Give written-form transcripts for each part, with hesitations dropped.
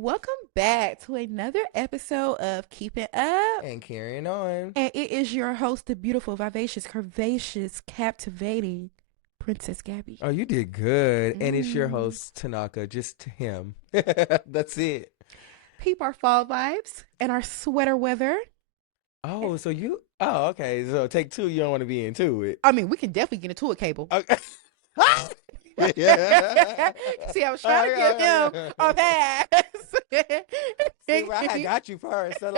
Welcome back to another episode of Keeping Up And carrying on. and it is your host, the beautiful, vivacious, curvaceous, captivating Princess Gabby. Oh, you did good. And it's your host, Tanaka, just him. That's it. Peep our fall vibes and our sweater weather. Oh, okay. So take two, you don't want to be into it. I mean, we can definitely get into it, Cable. Okay. See, I was trying to give him a pass. See, well, I had got you first. So,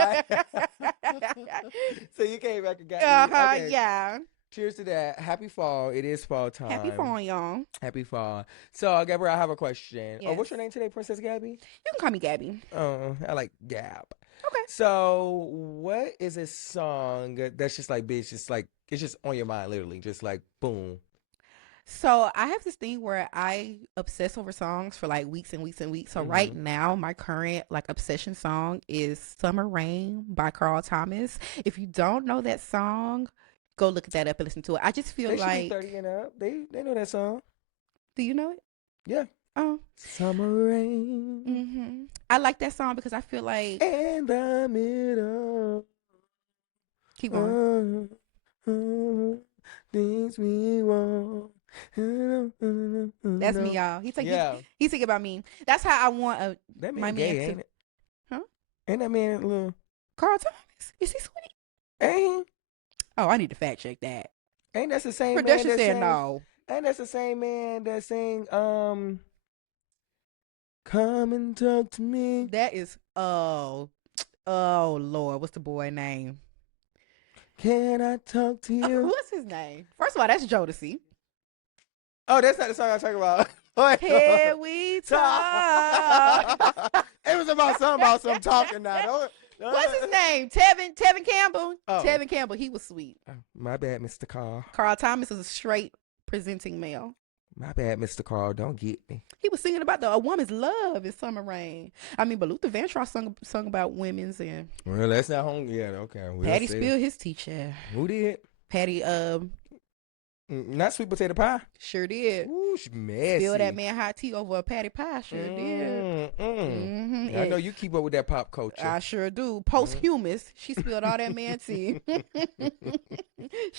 so you came back and got me. Okay. Yeah. Cheers to that. Happy fall. It is fall time. Happy fall, y'all. Happy fall. So, Gabby, I have a question. Yes. Oh, what's your name today, Princess Gabby? You can call me Gabby. Oh, I like Gab. Okay. So, what is a song that's just like, bitch, it's just on your mind, literally, just like, boom. So I have this thing where I obsess over songs for like weeks and weeks and weeks. So right now, my current like obsession song is "Summer Rain" by Carl Thomas. If you don't know that song, go look at that up and listen to it. I just feel They like should be 30 and up. They know that song. Do you know it? Yeah. Oh, Summer rain I like that song because I feel like in the middle. keep going. Things we want. That's me, y'all. He's thinking about me. That's how I want that man my gay, man to. ain't it? Huh? Ain't that man little? Carl Thomas? Is he sweet? Ain't Oh, I need to fact check that. ain't that's the same Production man that said sang, no. Ain't that's the same man that sang Come and talk to me. That is oh Lord, what's the boy name? Can I talk to you? What's his name? First of all, that's Jodeci. Oh, that's not the song I'm talking about. Can we talk? It was about some talking now. What's his name? Tevin Campbell. Oh. Tevin Campbell. He was sweet. My bad, Mr. Carl. Carl Thomas is a straight presenting male. My bad, Mr. Carl. Don't get me. He was singing about a woman's love in Summer Rain. I mean, but Luther Vandross sung about women's and. Well, that's not home yet. Okay. Patty spilled his teacher. Who did? Patty, not sweet potato pie. Sure did. Ooh, she messy. Spilled that man hot tea over a patty pie. Sure did. I know you keep up with that pop culture. I sure do. Posthumous. She spilled all that man tea.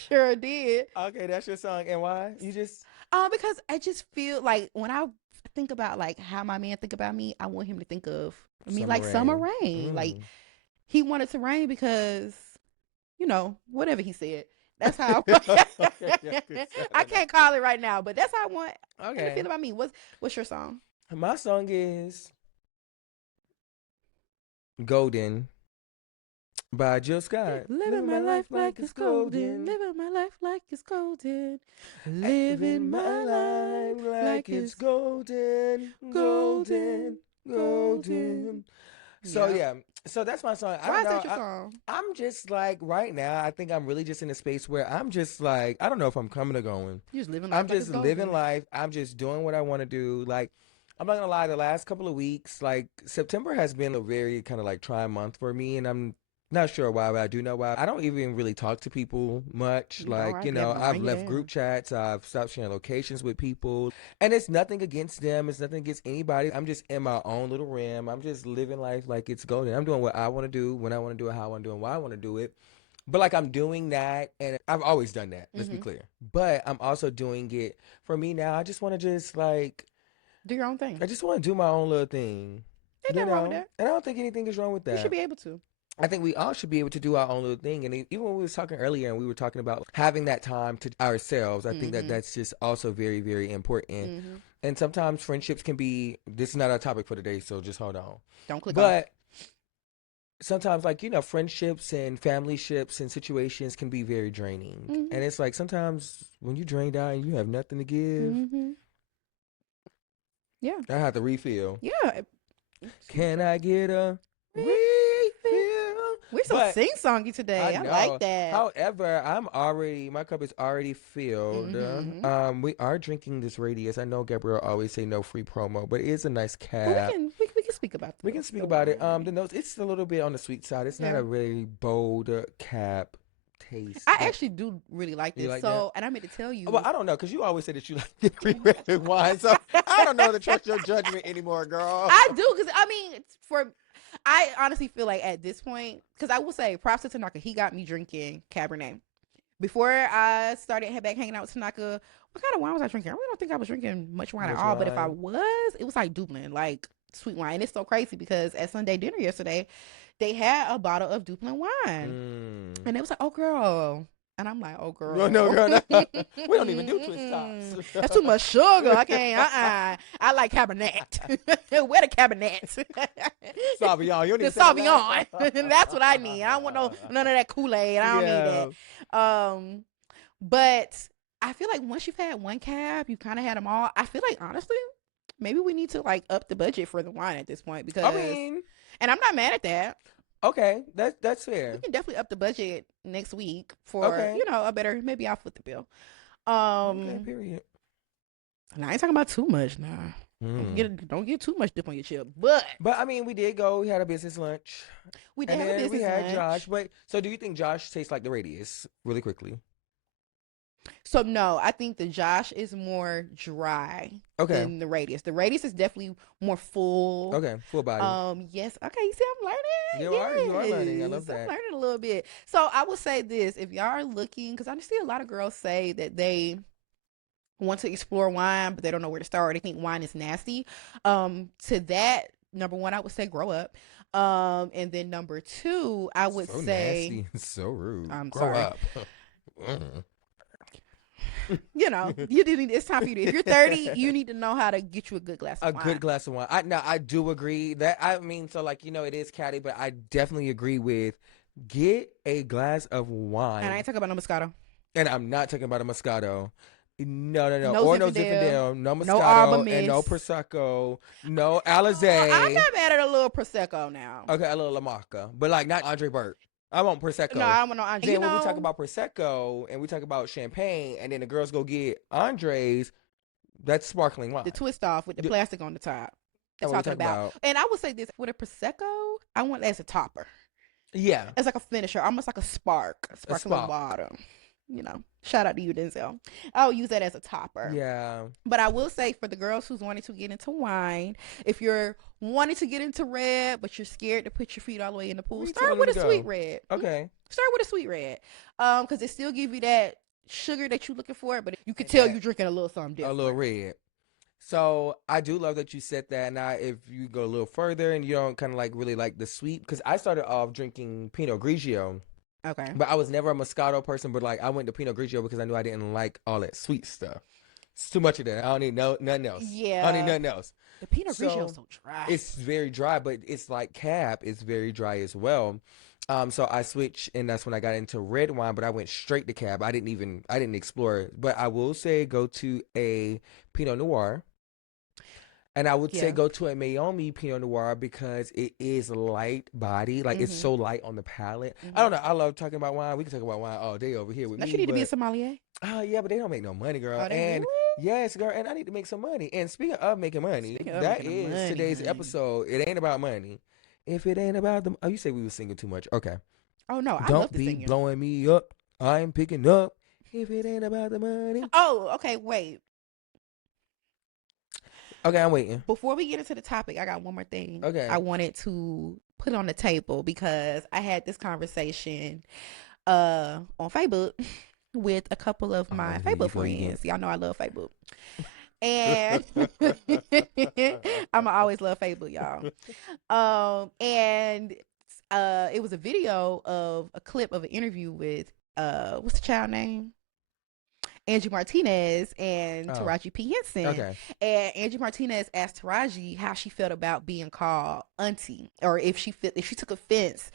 Sure did. Okay, that's your song. And why? You just... Because I just feel like when I think about like how my man think about me, I want him to think of me like summer rain. Like he wanted to rain because, whatever he said. That's how I can't call it right now, but that's how I want him to feel about me. What's your song? My song is Golden by Jill Scott. Living my life like it's golden. Living my life like it's golden. Living my life like it's golden. Golden. Golden. So yeah. So that's my song. Why is that your song? I'm just like right now. I think I'm really just in a space where I'm just like I don't know if I'm coming or going. You just living life. I'm just living life. I'm just doing what I want to do. Like I'm not gonna lie. The last couple of weeks, like September has been a very kind of like trying month for me, and I'm not sure why, but I do know why. I don't even really talk to people much. I've left group chats. I've stopped sharing locations with people. And it's nothing against them. It's nothing against anybody. I'm just in my own little realm. I'm just living life like it's golden. I'm doing what I want to do, when I want to do it, how I want to do it, and why I want to do it. But like I'm doing that, and I've always done that. Let's be clear. But I'm also doing it for me now. I just want to just like do your own thing. I just want to do my own little thing. Ain't nothing wrong with that. And I don't think anything is wrong with that. You should be able to. I think we all should be able to do our own little thing. And even when we were talking earlier and we were talking about having that time to ourselves, I think that that's just also very, very important. And sometimes friendships can be, this is not our topic for today, so just hold on. Don't click But sometimes friendships and family ships and situations can be very draining. And it's like sometimes when you drained out and you have nothing to give, yeah, I have to refill. Yeah. Can I get a refill? We're so sing-songy today. I like that. However, my cup is already filled. We are drinking this Radius. I know Gabrielle always say no free promo, but it is a nice cap. We can speak about it. We can speak about it. The notes, it's a little bit on the sweet side. It's not a really bold cap taste. I Like, actually do really like you this. like that? So, and I meant to tell you. Well, I don't know because you always say that you like red wine, so I don't know to trust your judgment anymore, girl. I do because I mean, I honestly feel like at this point, because I will say, props to Tanaka, he got me drinking Cabernet. Before I started head back hanging out with Tanaka, what kind of wine was I drinking? I really don't think I was drinking much wine at Much all. But if I wine. was, it was like Dublin, like sweet wine. And it's so crazy because at Sunday dinner yesterday, they had a bottle of Dublin wine. Mm. And it was like, oh, girl. And I'm like, oh, No, girl. no, girl, no. We don't even do twist tops. That's too much sugar. I can't. I like Cabernet. Where the Cabernet? Sauvignon. You don't The need to say that last Sauvignon. That's what I need. I don't want none of that Kool-Aid. I don't need that. But I feel like once you've had one cab, you kind of had them all. I feel like honestly, maybe we need to like up the budget for the wine at this point because I mean, and I'm not mad at that. okay, that's fair. We can definitely up the budget next week for Okay. a better. Maybe I'll foot the bill. Okay, period. And I ain't talking about too much now. Don't get too much dip on your chip. But I mean, we did go. We had a business lunch. We did and have a then business we had lunch. Josh. But so, do you think Josh tastes like the Radius? Really quickly. So no, I think the Josh is more dry than the Radius. The Radius is definitely more full. Okay, full body. Yes. Okay, you see, I'm learning. You are learning. I love that. I'm learning a little bit. So I will say this: if y'all are looking, because I see a lot of girls say that they want to explore wine, but they don't know where to start. They think wine is nasty. To that, number one, I would say grow up. And then number two, I would so say nasty and so rude. I'm grow sorry. up. You know, you do need. It's time for you. If you're 30, you need to know how to get you a good glass of wine. A good glass of wine. I do agree that. I mean, so like it is catty, but I definitely agree with get a glass of wine. And I ain't talking about no Moscato. And I'm not talking about a Moscato. No, No or Zinfandel, no Zinfandel, no Moscato, no Arbor and no Mist. Prosecco, no Alizé. I'm not mad at a little Prosecco now. Okay, a little Lamarca, but like not Andre Burt. I want Prosecco. No, I don't want no Andre. Then when we talk about Prosecco and we talk about champagne, and then the girls go get Andres, that's sparkling wine. The twist off with the plastic on the top. That's what we're talking about. And I would say this with a Prosecco, I want it as a topper. Yeah, it's like a finisher, almost like a sparkling water. You know, shout out to you, Denzel. I'll use that as a topper. Yeah. But I will say for the girls who's wanting to get into wine, if you're wanting to get into red, but you're scared to put your feet all the way in the pool, start with a sweet red. Okay. Start with a sweet red. Because it still give you that sugar that you're looking for, but you can tell you're drinking a little something different. A little red. So I do love that you said that. Now, if you go a little further and you don't kind of like really like the sweet, because I started off drinking Pinot Grigio. Okay. But I was never a Moscato person, but like I went to Pinot Grigio because I knew I didn't like all that sweet stuff. It's too much of that. I don't need nothing else. Yeah. I don't need nothing else. The Pinot Grigio is so dry. It's very dry, but it's like Cab is very dry as well. So I switched, and that's when I got into red wine, but I went straight to Cab. I didn't explore it. But I will say go to a Pinot Noir. And I would say go to a Meiomi Pinot Noir because it is light body. Like, it's so light on the palate. I don't know. I love talking about wine. We can talk about wine all day over here with me. You need to be a sommelier. Oh, yeah, but they don't make no money, girl. And yes, girl, and I need to make some money. And speaking of making money, that is today's episode. It ain't about money. If it ain't about the... Oh, you say we were singing too much. Okay. Oh, no, I don't love the be singing. Blowing me up. I'm picking up. If it ain't about the money. Oh, okay, wait. Okay, I'm waiting. Before we get into the topic, I got one more thing. Okay. I wanted to put on the table because I had this conversation on Facebook with a couple of my Facebook friends. Y'all know I love Facebook. And I'ma always love Facebook, y'all. And it was a video of a clip of an interview with what's the child name? Angie Martinez and Taraji P. Henson. Okay. And Angie Martinez asked Taraji how she felt about being called auntie, or if she took offense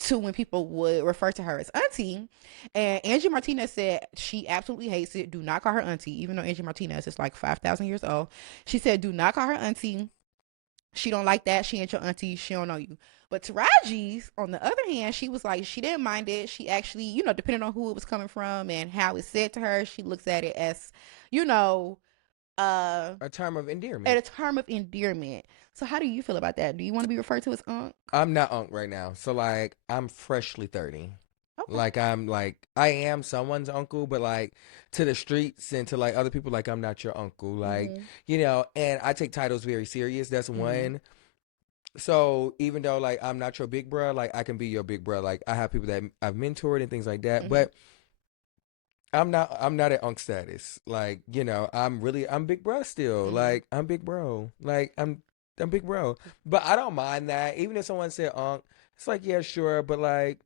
to when people would refer to her as auntie. And Angie Martinez said she absolutely hates it. Do not call her auntie, even though Angie Martinez is like 5,000 years old. She said, do not call her auntie. She don't like that. She ain't your auntie. She don't know you. But Taraji's, on the other hand, she was like, she didn't mind it. She actually, you know, depending on who it was coming from and how it's said to her, she looks at it as, you know, a term of endearment. A term of endearment. So how do you feel about that? Do you want to be referred to as Unc? I'm not Unc right now. So, like, I'm freshly 30. Okay. Like I am someone's uncle, but like to the streets and to like other people, like I'm not your uncle. Like, Mhm. and I take titles very serious. That's Mhm. one. So even though like I'm not your big bro, like I can be your big bro. Like I have people that I've mentored and things like that. Mhm. But I'm not at unk status. Like, I'm big bro still. Mhm. Like I'm big bro. Like I'm big bro. But I don't mind that. Even if someone said unk, it's like, yeah, sure, but like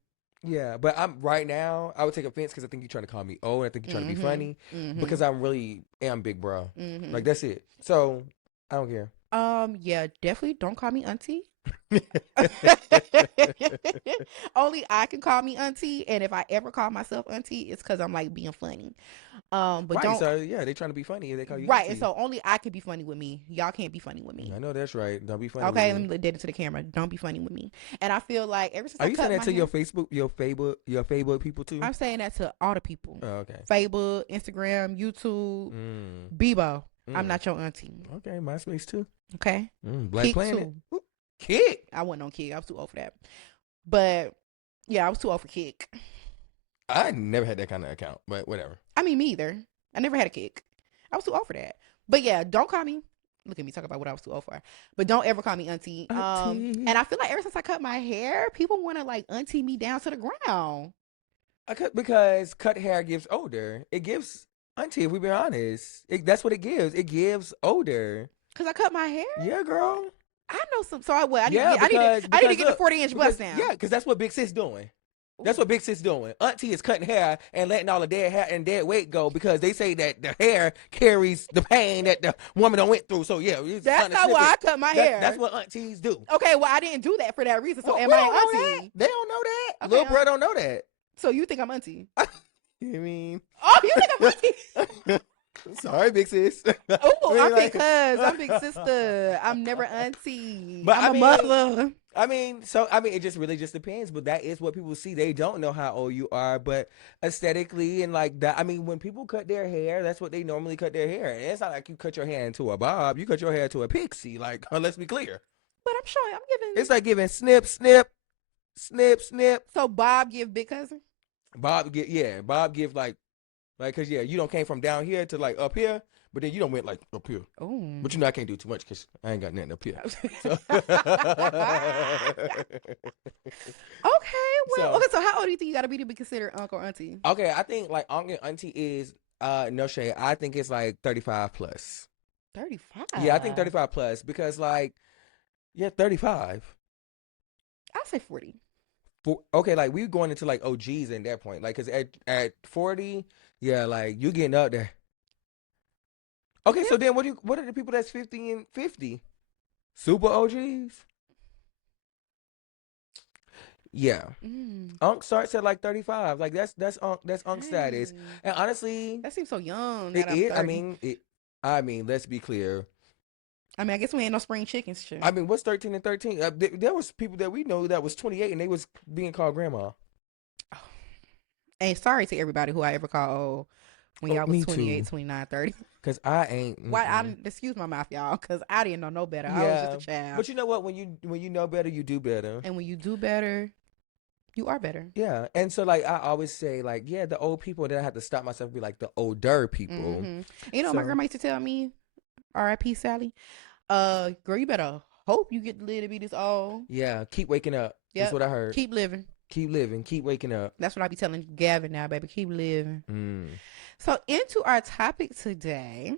yeah, but I'm right now I would take offense because I think you're trying to call me old and I think you're trying to be Mhm. funny because Mhm. I really am big bro. Like Mhm. that's it. So I don't care. Yeah, definitely don't call me auntie. Only I can call me auntie, and if I ever call myself auntie, it's because I'm like being funny. But Right, don't so yeah, they trying to be funny if they call you right, and auntie. so only I can be funny with me. Y'all can't be funny with me. I know that's right. Don't be funny with Okay, let me. me look dead into the camera. Don't be funny with me. And I feel like ever since Are I you saying cut that my to your hair, Facebook, your Facebook people too? I'm saying that to all the people. Oh, okay. Facebook, Instagram, YouTube, Mm. Bebo. I'm Mm. not your auntie. Okay, MySpace too. Okay? Black Kick Planet. too. Ooh, Kick. I wasn't on Kick. I was too old for that. But yeah, I was too old for Kick. I never had that kind of account, but whatever. I mean, me either. I never had a Kick. I was too old for that. But yeah, don't call me. Look at me talking about what I was too old for. But don't ever call me auntie. And Auntie. I feel like ever since I cut my hair, people want to like auntie me down to the ground. Because cut hair gives older. It gives auntie. If we be honest, that's what it gives. It gives older. Cause I cut my hair. Yeah, girl. I know some. So I what? I need to Yeah, get. I need to. I need to because get the look, 40-inch bust yeah, down. because that's what Big Sis doing. That's Ooh. what Big Sis doing. Auntie is cutting hair and letting all the dead hair and dead weight go because they say that the hair carries the pain that the woman done went through. So yeah, it's That's time to not snip why I it. cut my That's hair. what aunties do. Okay, well I didn't do that for that reason. So Well, am we I don't an know that. auntie? They don't know that. Okay. Little bro don't know that. So you think I'm auntie? You mean? Oh, you think I'm auntie? Sorry, Big Sis. Oh, I'm big like, cuz. I'm big sister. I'm never auntie. but I'm a mother. it just really just depends. But that is what people see. They don't know how old you are, but aesthetically and like that. I mean, when people cut their hair, that's what they normally cut their hair. And it's not like you cut your hair into a bob. You cut your hair to a pixie. Like, let's be clear. But I'm showing. I'm giving. It's like giving snip, snip, snip, snip. So Bob give big cousin. Bob give like, cause yeah, you don't came from down here to like up here, but then you don't went like up here. Oh. But I can't do too much because I ain't got nothing up here. So, Okay, well, so okay. So how old do you think you got to be to be considered uncle or auntie? okay, I think like uncle and auntie is no shade. I think it's like 35 plus. 35. Yeah, I think 35 plus because like yeah, 35. I'll say 40. Okay, like we going into like OGs at that point, like because at 40, yeah, like you getting up there. Okay, so then what are the people that's 50 and 50? Super OGs? Yeah. Unk starts at like 35. Like that's unk status. Dang. And honestly, That seems so young. it That I'm is. 30. I mean, let's be clear. I mean, I guess we ain't no spring chickens, shit. I mean, what's 13 and 13? There was people that we know that was 28 and they was being called grandma. And sorry to everybody who I ever called old when y'all was Me 28, too. 29, 30. Cause I ain't. Why? Excuse my mouth, y'all, because I didn't know no better. I was just a child. But you know what? When you know better, you do better. And when you do better, you are better. Yeah, and so like I always say, like yeah, the old people. Then I have to stop myself and be like the older people. Mm-hmm. You know, my grandma used to tell me, R.I.P. Sally, girl, you better hope you get to live to be this old. Yeah, keep waking up. Yep. That's what I heard. Keep living. Keep living. Keep waking up. That's what I be telling Gavin now, baby. Keep living. So into our topic today.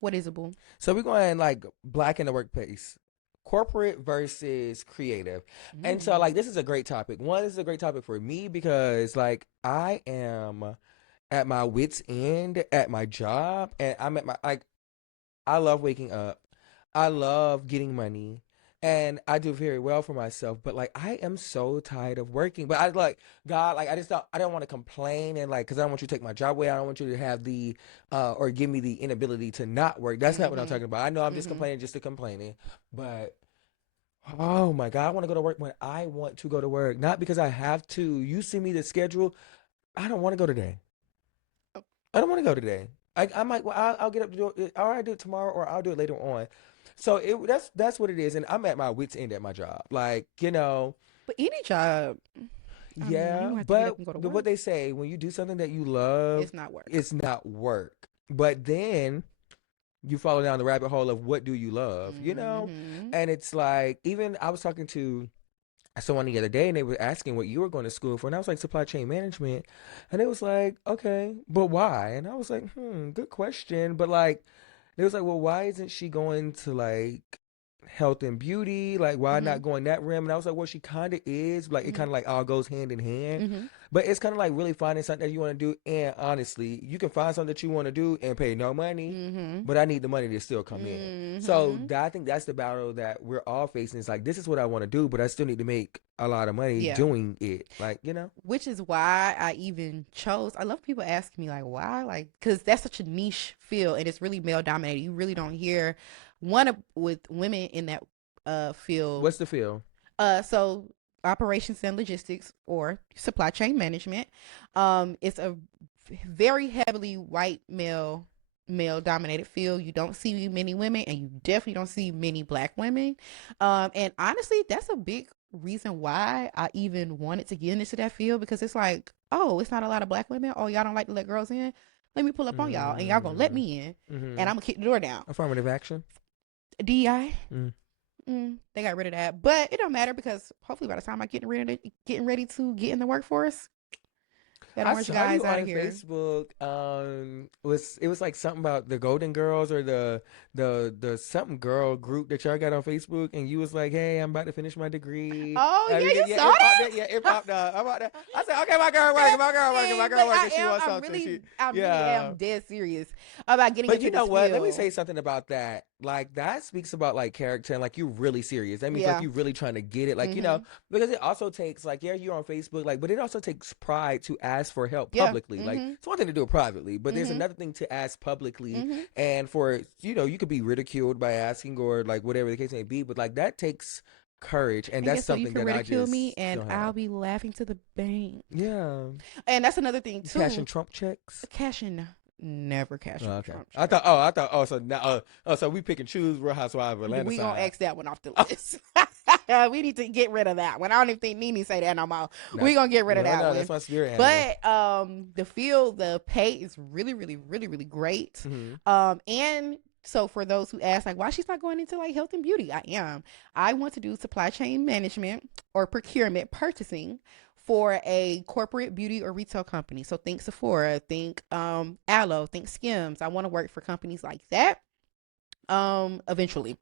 What is it, boo? So we're going like black in the workplace. Corporate versus creative. And so like this is a great topic. One, this is a great topic for me because like I am at my wit's end at my job and I'm at my like I love waking up. I love getting money. And I do very well for myself, but like I am so tired of working. But I like God, like I don't want to complain and like because I don't want you to take my job away. I don't want you to have the or give me the inability to not work. That's not what I'm talking about. I know I'm just complaining just to complaining, but oh my God, I want to go to work when I want to go to work, not because I have to. You send me the schedule. I don't want to go today. I don't want to go today. I might. Well, I'll get up to do it, or I'll do it tomorrow, or I'll do it later on. So that's what it is, and I'm at my wit's end at my job. Like But any job. I mean, you Yeah, gonna have to get up but and go to what work. they say, when you do something that you love, It's not work. it's not work. But then you follow down the rabbit hole of what do you love, you know? Mm-hmm. And it's like, even I was talking to someone the other day and they were asking what you were going to school for. And I was like, supply chain management. And it was like, okay, but why? And I was like, good question. But like, it was like, well, why isn't she going to like health and beauty? Like, why Mm-hmm. not going that rim? And I was like, well, she kind of is. Like, it Mm-hmm. kind of like all goes hand in hand. Mm-hmm. But it's kind of like really finding something that you want to do. And honestly, you can find something that you want to do and pay no money, Mm-hmm. but I need the money to still come in. So Mm-hmm. I think that's the battle that we're all facing. It's like, this is what I want to do, but I still need to make a lot of money Yeah. doing it. Like, you know? Which is why I even chose. I love people asking me like, why, like, because that's such a niche field and it's really male dominated. You really don't hear with women in that field. What's the feel? So operations and logistics or supply chain management. It's a very heavily white male dominated field. You don't see many women and you definitely don't see many black women. And honestly, that's a big reason why I even wanted to get into that field, because it's like, oh, it's not a lot of black women. Oh, y'all don't like to let girls in. Let me pull up on y'all and y'all gonna let me in, and I'm gonna kick the door down. Affirmative action. DI. They got rid of that, but it don't matter because hopefully by the time I getting ready to get in the workforce, that I orange saw guy's you out on of here. Facebook. It was like something about the Golden Girls or the something girl group that y'all got on Facebook, and you was like, "Hey, I'm about to finish my degree." Oh I mean, yeah, you yeah, saw it popped that? up. Yeah, it popped up. I'm about to. I said, "Okay, my girl working, my girl working, my But girl working." She wants I'm something. really, She, I really yeah. am dead serious about getting But you into know this what? Let me field. say something about that. Like that speaks about like character and like you're really serious. That means like Yeah. you're really trying to get it. Like, you know, Mhm. because it also takes like, yeah, you're on Facebook, like, but it also takes pride to ask for help Yeah. publicly. Like Mhm. it's one thing to do it privately, but there's Mhm. another thing to ask publicly. Mhm. And for, you know, you could be ridiculed by asking or like whatever the case may be, but like that takes courage, and And that's guess what? You something can that I ridicule me, just and don't I'll have. be laughing to the bank. Yeah. And that's another thing Cashing too. Trump checks. Cashing, never Oh, cashing okay. Trump check. I thought, oh, so now, so we pick and choose Real Housewives of Atlanta We gonna side. X that one off the list. We need to get rid of that one. I don't even think Nene say that no more. Not, We gonna get rid of well, that no, one. that's my spirit animal. But the pay is really, really, really, really great. Mm-hmm. And so for those who ask like why she's not going into like health and beauty, I want to do supply chain management or procurement purchasing for a corporate beauty or retail company. So think Sephora, think Aloe, think Skims. I want to work for companies like that eventually.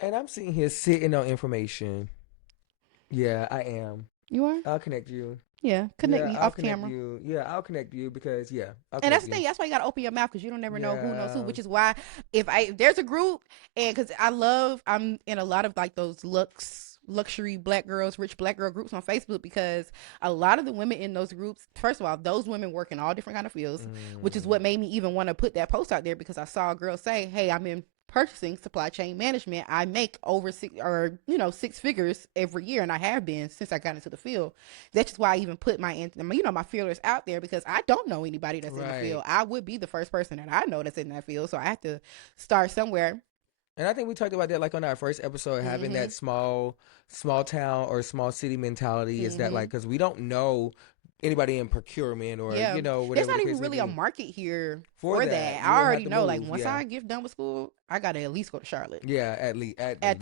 And I'm sitting here sitting on information. Yeah, I am. You are? I'll connect you. Yeah, connect Yeah, me I'll off connect camera. you. Yeah, I'll connect you because I'll And that's connect the you. thing. That's why you gotta open your mouth because you don't never know who knows who. Yeah. Which is why if there's a group, and because I'm in a lot of like those luxury black girls, rich black girl groups on Facebook, because a lot of the women in those groups, first of all, those women work in all different kind of fields, which is Mm. what made me even want to put that post out there, because I saw a girl say, "Hey, I'm in purchasing supply chain management. I make over six figures every year, and I have been since I got into the field." That's just why I even put my feelers out there, because I don't know anybody that's in the Right. field. I would be the first person that I know that's in that field, so I have to start somewhere. And I think we talked about that like on our first episode, having Mm-hmm. that small town or small city mentality is that Mm-hmm. like because we don't know anybody in procurement or Yeah, there's whatever not the even case may really a be market here for for that. that. You I would have already to know. Like move. once Yeah. I get done with school, I gotta at least go to Charlotte Yeah, at the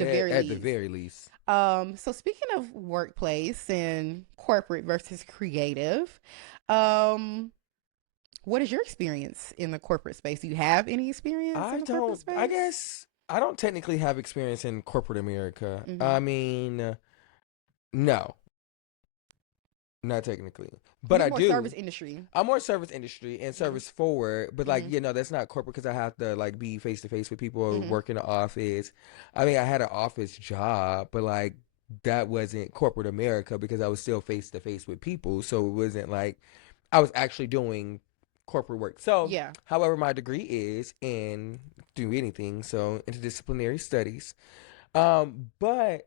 very at the least. very least. So speaking of workplace and corporate versus creative, um, what is your experience in the corporate space? Do you have any experience in I the corporate don't. I space? guess I don't technically have experience in corporate America. Mm-hmm. I mean, no, not technically, but You're I more service do. industry. I'm more service industry and Mm-hmm. service forward, but like Mm-hmm. that's not corporate because I have to like be face to face with people or Mm-hmm. work in the office. I mean, I had an office job, but like that wasn't corporate America because I was still face to face with people, so it wasn't like I was actually doing corporate work. So, Yeah. however, my degree is in do anything, so interdisciplinary studies. But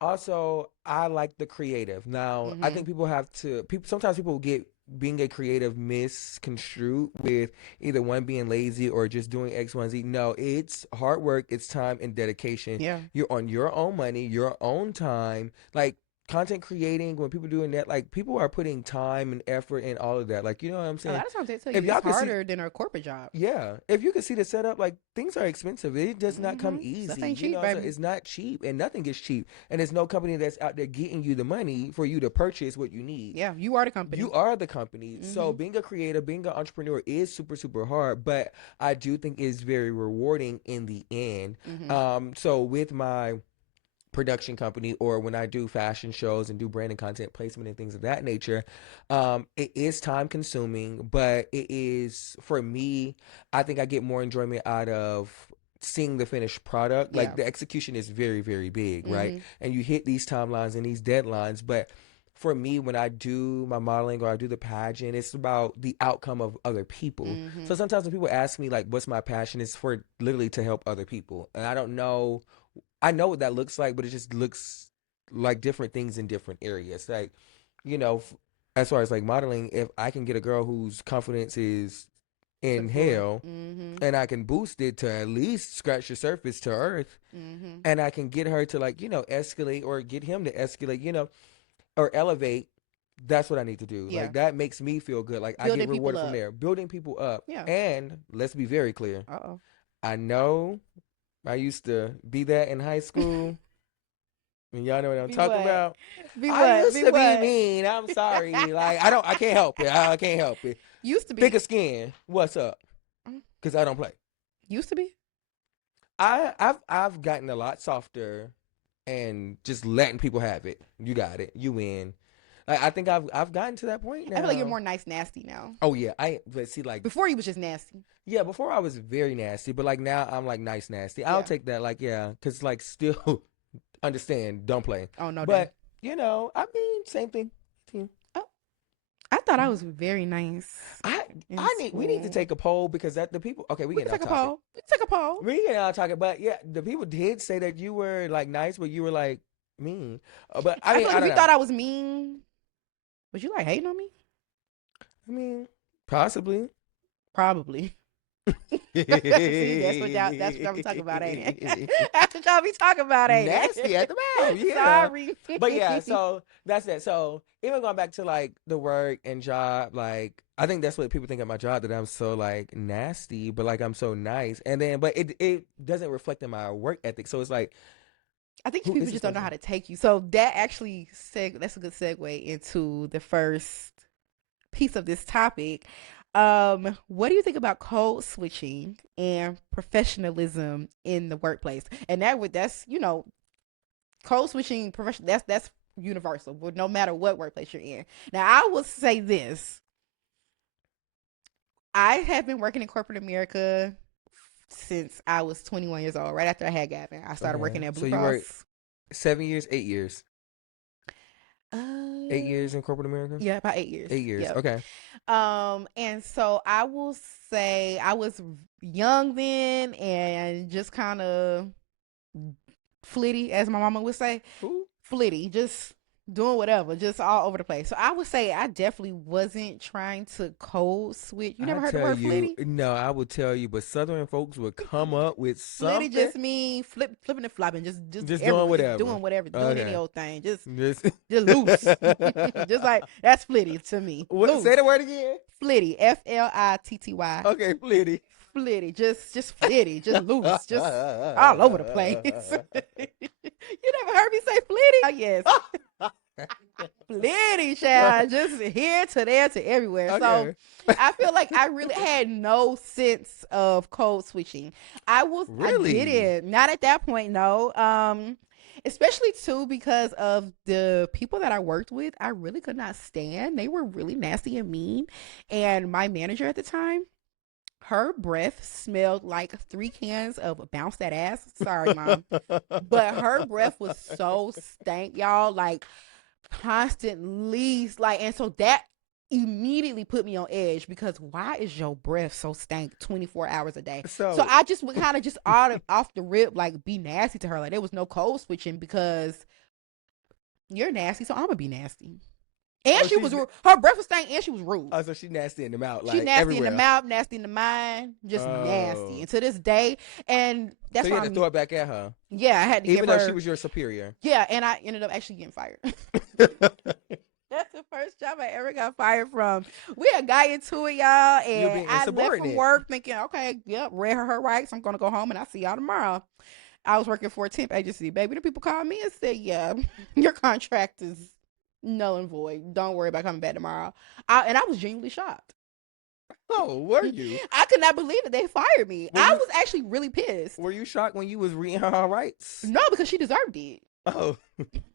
also I like the creative. Now, I Mm-hmm. think people sometimes people get being a creative misconstrued with either one being lazy or just doing X, Y, Z. No, it's hard work, it's time and dedication. Yeah. You're on your own money, your own time. Like content creating, when people doing that, like people are putting time and effort in all of that. Like, you know what I'm A saying? lot of times they tell If you y'all it's could see, harder than a corporate job. yeah, if you can see the setup, like things are expensive. It does not come Stuff easy. ain't You cheap, know, so baby. it's not cheap, and nothing is cheap. And there's no company that's out there getting you the money for you to purchase what you need. Yeah, you are the You company. are the company. So being a creator, being an entrepreneur is super, super hard, but I do think it's very rewarding in the end. So with my production company, or when I do fashion shows and do branding content placement and things of that nature, it is time consuming, but it is, for me, I think I get more enjoyment out of seeing the finished product. Like Yeah. the execution is very, very big, right? Mm-hmm. And you hit these timelines and these deadlines, but for me, when I do my modeling or I do the pageant, it's about the outcome of other people. Mm-hmm. So sometimes when people ask me like, what's my passion, it's for literally to help other people. And I don't know, I know what that looks like, but it just looks like different things in different areas. Like, you know, as far as like modeling, if I can get a girl whose confidence is To the in floor. hell, Mm-hmm. and I can boost it to at least scratch the surface to earth, Mm-hmm. and I can get her to, like, you know, escalate, or get him to escalate, you know, or elevate. That's what I need to do. Yeah. Like that makes me feel good. Like I Building get people rewarded from up. there, building people up. Yeah. And let's be very clear. Uh-oh. I know I used to be that in high school. And y'all know what I'm Be talking what? about. Be I what? used Be to be what? mean. I'm sorry. Like I can't help it. I can't help it. Used to Thicker be. skin. What's up? Because I don't play. Used to be. I've gotten a lot softer and just letting people have it. You got it. You win. Like, I think I've gotten to that point now. I feel like you're more nice nasty now. Oh yeah, but see, like Before you was just nasty. yeah, before I was very nasty, but like now I'm like nice nasty. I'll Yeah. take that. Like, yeah, because like still understand, don't play. Oh no, dang. But you know, I mean, same thing. Team. Oh, I thought I was very nice. We need to take a poll, because that the people. Okay, We can take a poll. We can take a poll. We can all talk, but yeah, the people did say that you were like nice, but you were like mean. But I mean, feel like I if don't you know. thought I was mean, was you like hating on me? I mean, possibly. Probably. See, that's what y'all be talking about, ain't it? That's what y'all be talking about, ain't it? Nasty at the mouth. Yeah. Sorry. But yeah, so that's it. So even going back to like the work and job, like I think that's what people think of my job, that I'm so like nasty, but like I'm so nice. And then but it doesn't reflect in my work ethic. So it's like, I think who people is just this don't know person? how to take you. So that actually that's a good segue into the first piece of this topic. What do you think about code switching and professionalism in the workplace? And that's code switching profession. That's universal, but no matter what workplace you're in. Now, I will say this: I have been working in corporate America since I was 21 years old. Right after I had Gabby, I started working at So Blue you work Cross. 7 years, 8 years. 8 years Uh, in corporate America? yeah, about 8 years. 8 years. Yep. Okay. And so I will say I was young then and just kind of flitty, as my mama would say. Who? Flitty, just doing whatever, just all over the place. So I would say I definitely wasn't trying to code switch. You never heard the word flitty? No, I would tell you, but Southern folks would come up with something. Flitty just mean flipping and flopping, just doing whatever. just doing whatever, doing any old thing, just Just loose, just like that's flitty to me. What? Say the word again. Flitty, FLITTY. Okay, flitty. Flitty, just flitty, just loose, just all over the place. You never heard me say flitty? Oh, yes. Flitty, child. Just here to there to everywhere. Okay. So I feel like I really had no sense of code switching. I didn't. Not at that point, no. Especially too because of the people that I worked with, I really could not stand. They were really nasty and mean. And my manager at the time, her breath smelled like 3 cans of Bounce That Ass. Sorry, Mom. But her breath was so stank, y'all. Like, constantly. Like, and so that immediately put me on edge, because why is your breath so stank 24 hours a day? So I just would kind of just off the rip, like, be nasty to her. Like, there was no code switching, because you're nasty, so I'm going to be nasty. And Oh, she was her breath was stank, and she was rude. Oh, so she nasty in the mouth, She like nasty in the everywhere. mouth, nasty in the mind, just nasty. Oh, And to this day, and so that's you why had to throw it back at her, yeah, I had to give even though she her, was your superior. yeah, and I ended up actually getting fired. That's the first job I ever got fired from. We had got into it, y'all, You and being I left from insubordinate. work thinking, okay, yep, read her rights. I'm gonna go home and I'll see y'all tomorrow. I was working for a temp agency, baby. The people called me and said, yeah, your contract is null and void. Don't worry about coming back tomorrow. And I was genuinely shocked. Oh, were you? I could not believe that they fired me. Were I you was actually really pissed. were you shocked when you was reading her rights? No, because she deserved it. Oh,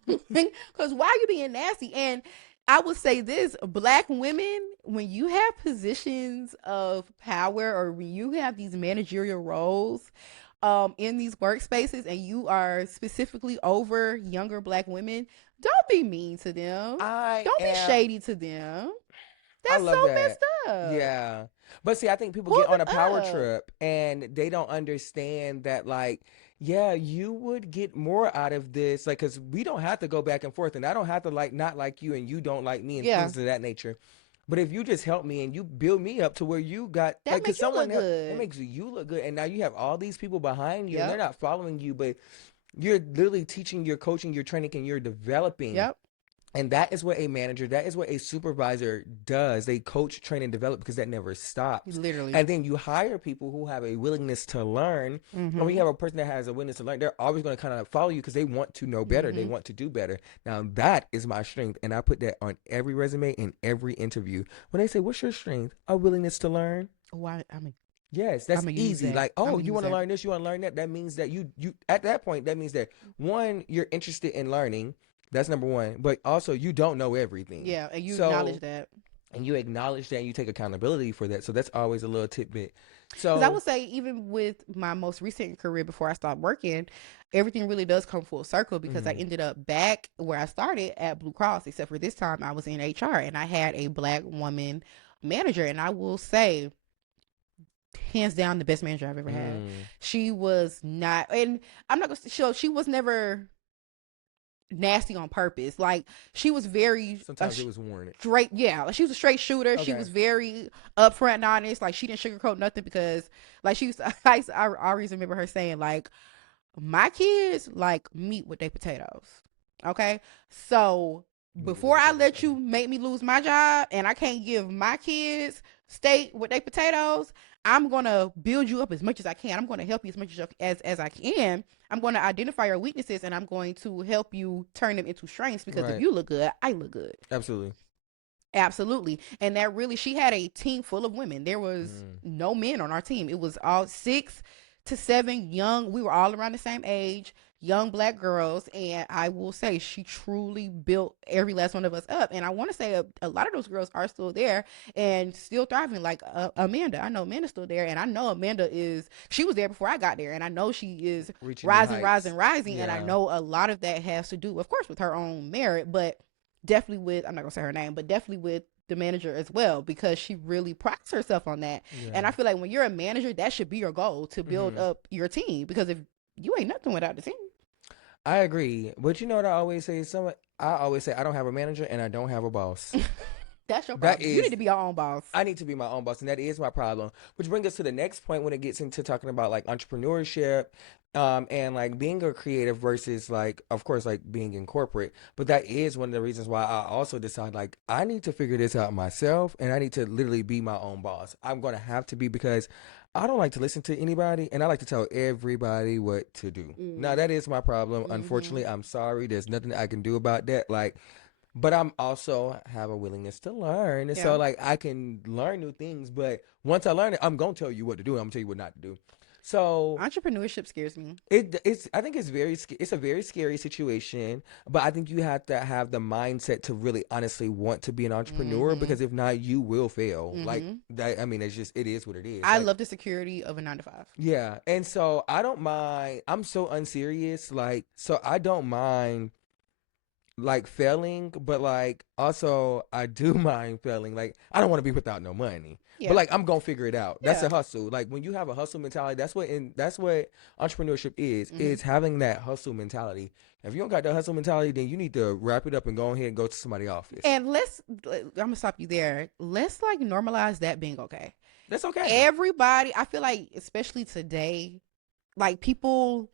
Because why are you being nasty? And I would say this, Black women, when you have positions of power or when you have these managerial roles in these workspaces and you are specifically over younger Black women, don't be mean to them. Don't be shady to them. I That's love so that. messed up. Yeah. But see, I think people Pull get on a them power up. trip and they don't understand that, like, yeah, you would get more out of this. Like, because we don't have to go back and forth, and I don't have to, like, not like you and you don't like me and Yeah. things of that nature. But if you just help me and you build me up to where you got, That like, makes because you look someone else, good. it makes you look good. And now you have all these people behind you and they're Yep. not following you, but you're literally teaching, you're coaching, you're training, and you're developing. Yep. And that is what a manager, that is what a supervisor does. They coach, train, and develop because that never stops. Literally. And then you hire people who have a willingness to learn. And when you have a person that has a willingness to learn, they're always going to kind of follow you because they want to know better. They want to do better. Now, that is my strength. And I put that on every resume and every interview. When they say, what's your strength? A willingness to learn. Why? I mean, Yes, that's easy. Like, oh, you want to that. learn this, you want to learn that. That means that you at that point, that means that one, you're interested in learning. That's number one. But also, you don't know everything. Yeah, and you acknowledge that. And you acknowledge that and you take accountability for that. So that's always a little tidbit. So Because I would say, even with my most recent career before I stopped working, everything really does come full circle because I ended up back where I started at Blue Cross, except for this time I was in HR and I had a Black woman manager. And I will say, hands down, the best manager I've ever had. She was not, and I'm not going to show, she was never nasty on purpose. Like, she was very sometimes it was warranted. Straight, yeah. Like, she was a straight shooter. Okay. She was very upfront and honest. Like, she didn't sugarcoat nothing because, like, she used to, I always remember her saying, like, my kids like meat with their potatoes. Okay, so before I let you make me lose my job and I can't give my kids steak with their potatoes, I'm gonna build you up as much as I can. I'm gonna help you as much as I can. I'm going to identify your weaknesses and I'm going to help you turn them into strengths because if you look good, I look good. Absolutely. Absolutely. And that really, she had a team full of women. There was no men on our team. It was all 6 to 7 young. We were all around the same age, young Black girls. And I will say she truly built every last one of us up. And I want to say a lot of those girls are still there and still thriving. Like Amanda. I know Amanda's still there. And I know Amanda she was there before I got there. And I know she is rising. Yeah. And I know a lot of that has to do, of course, with her own merit, but definitely with, I'm not gonna say her name, but definitely with the manager as well, because she really prides herself on that. And I feel like when you're a manager, that should be your goal, to build up your team, because if you ain't nothing without the team. I agree, but you know what I always say? I always say I don't have a manager and I don't have a boss. That's your problem. You need to be your own boss. I need to be my own boss, and that is my problem. Which brings us to the next point when it gets into talking about like entrepreneurship, and like being a creative versus like, of course, like being in corporate. But that is one of the reasons why I also decide like I need to figure this out myself, and I need to literally be my own boss. I'm gonna have to be, because I don't like to listen to anybody, and I like to tell everybody what to do. Now that is my problem. Unfortunately, I'm sorry. There's nothing I can do about that. Like. But I'm also have a willingness to learn. And so like I can learn new things, but once I learn it, I'm going to tell you what to do. I'm going to tell you what not to do. So entrepreneurship scares me. I think it's a very scary situation, but I think you have to have the mindset to really honestly want to be an entrepreneur, because if not, you will fail. Like that. I mean, it is what it is. I love the security of a 9-to-5. Yeah. And so I don't mind. I'm so unserious. Like, so I don't mind like failing, but like also I do mind failing. Like, I don't want to be without no money. But Yeah. like I'm gonna figure it out. That's Yeah. a hustle. Like when you have a hustle mentality, that's what entrepreneurship is. Mm-hmm. Is having that hustle mentality. If you don't got that hustle mentality, then you need to wrap it up and go ahead and go to somebody's office. And I'm gonna stop you there. Let's like normalize that being okay. That's okay. Everybody, I feel like, especially today, like people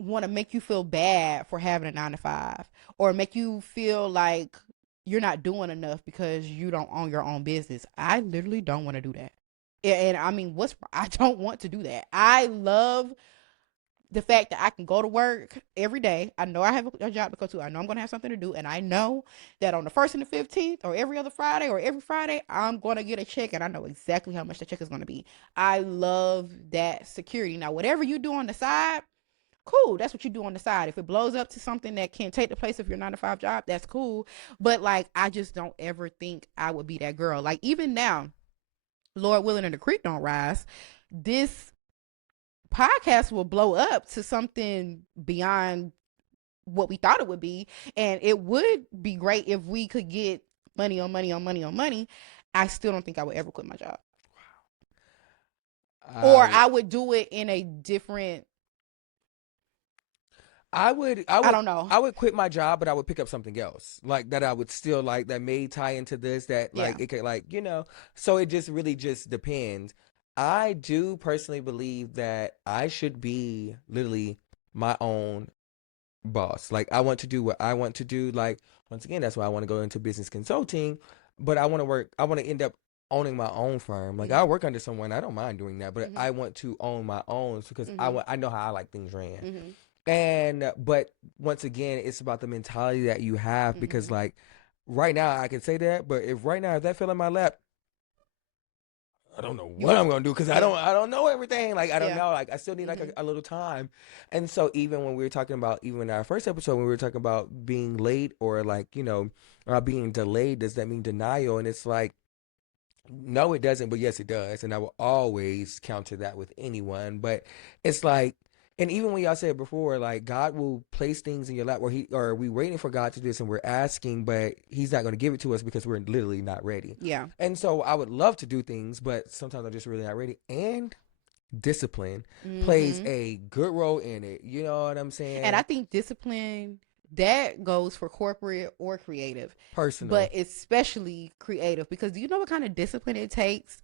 want to make you feel bad for having a 9 to 5, or make you feel like you're not doing enough because you don't own your own business. I literally don't want to do that. And I mean, I don't want to do that. I love the fact that I can go to work every day. I know I have a job to go to. I know I'm going to have something to do. And I know that on the 1st and the 15th, or every other Friday, or every Friday, I'm going to get a check. And I know exactly how much the check is going to be. I love that security. Now, whatever you do on the side, cool. That's what you do on the side. If it blows up to something that can take the place of your 9 to 5 job, that's cool. But like, I just don't ever think I would be that girl. Like, even now, Lord willing and the creek don't rise, this podcast will blow up to something beyond what we thought it would be. And it would be great if we could get money on money on money on money. I still don't think I would ever quit my job. Or I would do it in a different, I don't know. I would quit my job, but I would pick up something else like that. I would still like that may tie into this, that like Yeah. it could, like, you know, so it just really just depends. I do personally believe that I should be literally my own boss. Like I want to do what I want to do. Like once again, that's why I want to go into business consulting, but I want to end up owning my own firm. Like I work under someone, I don't mind doing that, but Mm-hmm. I want to own my own because Mm-hmm. I know how I like things ran. Mm-hmm. And but once again, it's about the mentality that you have, because Mm-hmm. like right now I can say that, but if right now if that fell in my lap, I don't know You what would, I'm gonna do because yeah. I don't know everything. Like I don't Yeah. know. Like I still need like a little time. And so even when we were talking about, even in our first episode when we were talking about being late, or like, you know, being delayed, does that mean denial? And it's like, no, it doesn't, but yes, it does. And I will always counter that with anyone. But it's like, and even when y'all said before, like God will place things in your lap, or we waiting for God to do this and we're asking, but He's not going to give it to us because we're literally not ready. Yeah. And so I would love to do things, but sometimes I'm just really not ready. And discipline plays Mm-hmm. a good role in it. You know what I'm saying? And I think discipline, that goes for corporate or creative, Personal. but especially creative, because do you know what kind of discipline it takes?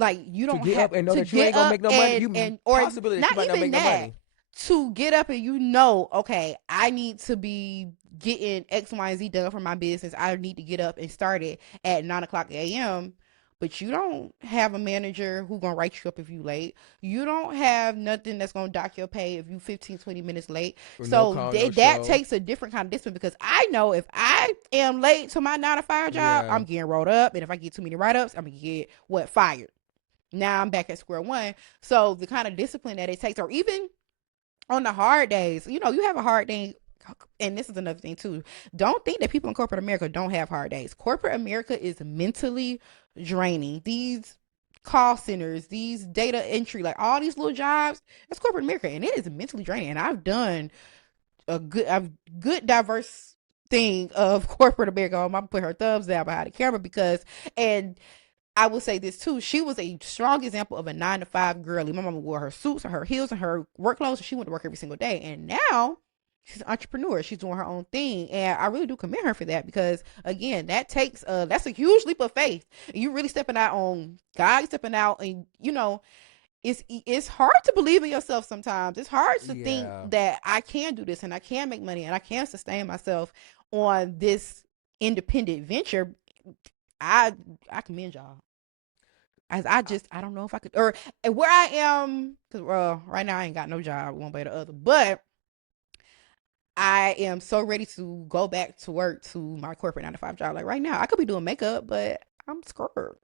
Like, you To don't get have up and know to that you ain't get gonna up make no money. and or Possibility that you not might not even make no that, money. to get up and you know, okay, I need to be getting X, Y, and Z done for my business. I need to get up and start it at 9 o'clock a.m. But you don't have a manager who gonna write you up if you late. You don't have nothing that's gonna dock your pay if you 15, 20 minutes late. Or no So call, no that show. takes a different kind of discipline, because I know if I am late to my 9 to 5 job, Yeah. I'm getting rolled up. And if I get too many write-ups, I'm gonna get fired. Now I'm back at square one. So the kind of discipline that it takes, or even on the hard days, you know, you have a hard day. And this is another thing too. Don't think that people in corporate America don't have hard days. Corporate America is mentally draining. These call centers, these data entry, like all these little jobs, that's corporate America, and it is mentally draining. And I've done a good diverse thing of corporate America. My mom put her thumbs down behind the camera, because, and I will say this too. She was a strong example of a 9 to 5 girly. My mama wore her suits and her heels and her work clothes, and she went to work every single day. And now she's an entrepreneur. She's doing her own thing. And I really do commend her for that, because again, that's a huge leap of faith. You really stepping out on God, stepping out, and you know, it's hard to believe in yourself sometimes. It's hard to think that I can do this and I can make money and I can sustain myself on this independent venture. I commend y'all. I don't know if I could, or where I am, because right now I ain't got no job one way or the other, but I am so ready to go back to work, to my corporate 9 to 5 job. Like right now I could be doing makeup, but I'm scared.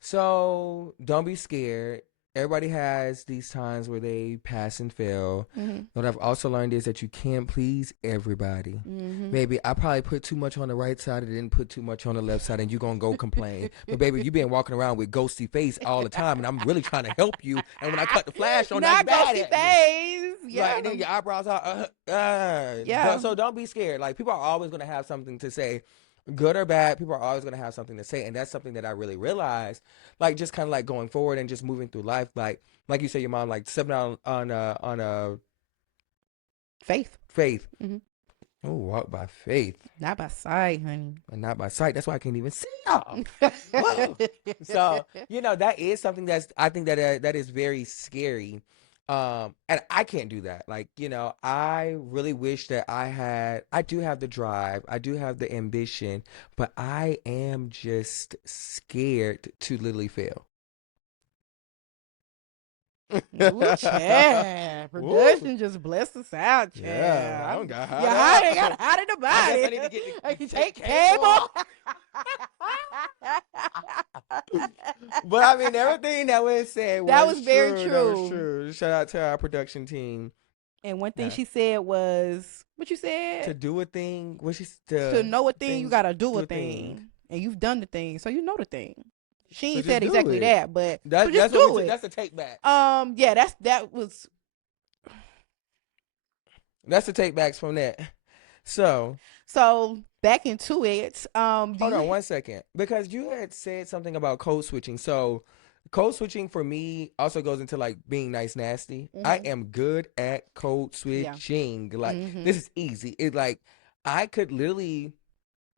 So don't be scared. Everybody has these times where they pass and fail. Mm-hmm. What I've also learned is that you can't please everybody. Mm-hmm. Maybe I probably put too much on the right side and didn't put too much on the left side, and you're going to go complain. But baby, you been walking around with ghosty face all the time, and I'm really trying to help you. And when I cut the flash on, not that's bad ghosty at me. face. Yeah. Right, and then your eyebrows are, Yeah. So don't be scared. Like, people are always going to have something to say. good or bad, people are always going to have something to say. And that's something that I really realized, like, just kind of like going forward and just moving through life. Like you said, your mom, like, stepping out on Faith. faith. Mm-hmm. Oh, walk by faith. Not by sight, honey. And not by sight. That's why I can't even see y'all. So, that is something I think that is very scary. And I can't do that. Like, I really wish that I do have the drive, I do have the ambition, but I am just scared to literally fail. Ooh, Chad. Production just blessed us out, Chad. Yeah, I don't got hot. Yeah, got hot in the body. I guess I need to get you take cable. But I mean, everything that was said That was very true. That was true. Shout out to our production team. And one thing she said was, what you said? To do a thing. To know a thing, you gotta do a thing. And you've done the thing, so you know the thing. She ain't said exactly that, but just do it. That's a take back. Yeah, that's the take backs from that. So back into it. Hold on 1 second, because you had said something about code switching. So code switching for me also goes into like being nice nasty. Mm-hmm. I am good at code switching. Yeah. Like this is easy. It's like I could literally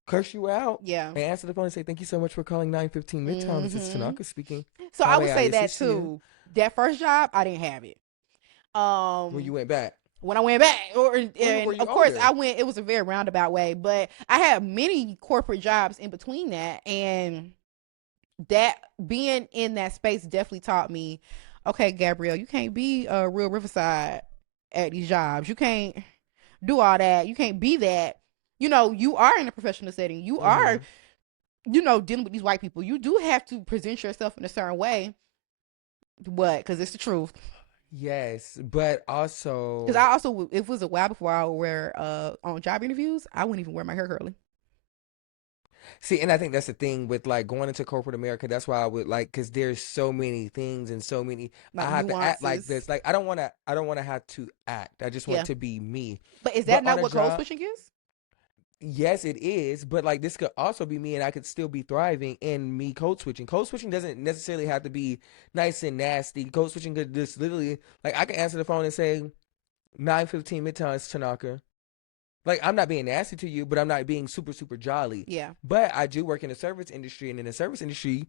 curse you out, and answer the phone and say, "Thank you so much for calling 915 Midtown. This is Tanaka speaking." So I would say that too. That first job, I didn't have it. When you went back. When I went back, and of course I went. It was a very roundabout way, but I had many corporate jobs in between that, and that being in that space definitely taught me, okay, Gabrielle, you can't be a real Riverside at these jobs. You can't do all that. You can't be that. You are in a professional setting. You are, dealing with these white people. You do have to present yourself in a certain way. What? Because it's the truth. Yes, but also... Because it was a while before I would wear, on job interviews, I wouldn't even wear my hair curly. See, and I think that's the thing with like going into corporate America. That's why I would like, because there's so many things and so many. Like I have nuances. To act like this. Like I don't want to have to act. I just want to be me. But is that not what code switching is? Yes, it is. But like this could also be me, and I could still be thriving in me code switching. Code switching doesn't necessarily have to be nice and nasty. Code switching could just literally, like, I can answer the phone and say, 915 Midtown, it's Tanaka. Like, I'm not being nasty to you, but I'm not being super, super jolly. Yeah. But I do work in the service industry, and in the service industry,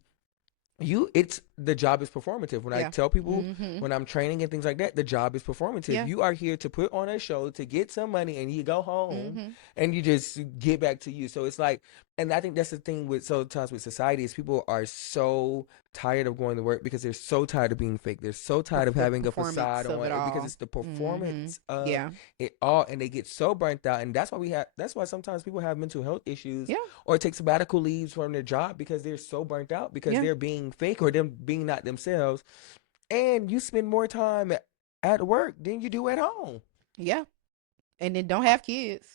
the job is performative. When I tell people, when I'm training and things like that, the job is performative. Yeah. You are here to put on a show to get some money, and you go home and you just get back to you. So it's like, and I think that's the thing with sometimes with society is people are so tired of going to work because they're so tired of being fake. They're so tired of having a facade on it because it's the performance of it all, and they get so burnt out. And that's why sometimes people have mental health issues or take sabbatical leaves from their job because they're so burnt out because they're being fake or them being not themselves. And you spend more time at work than you do at home. Yeah. And then don't have kids.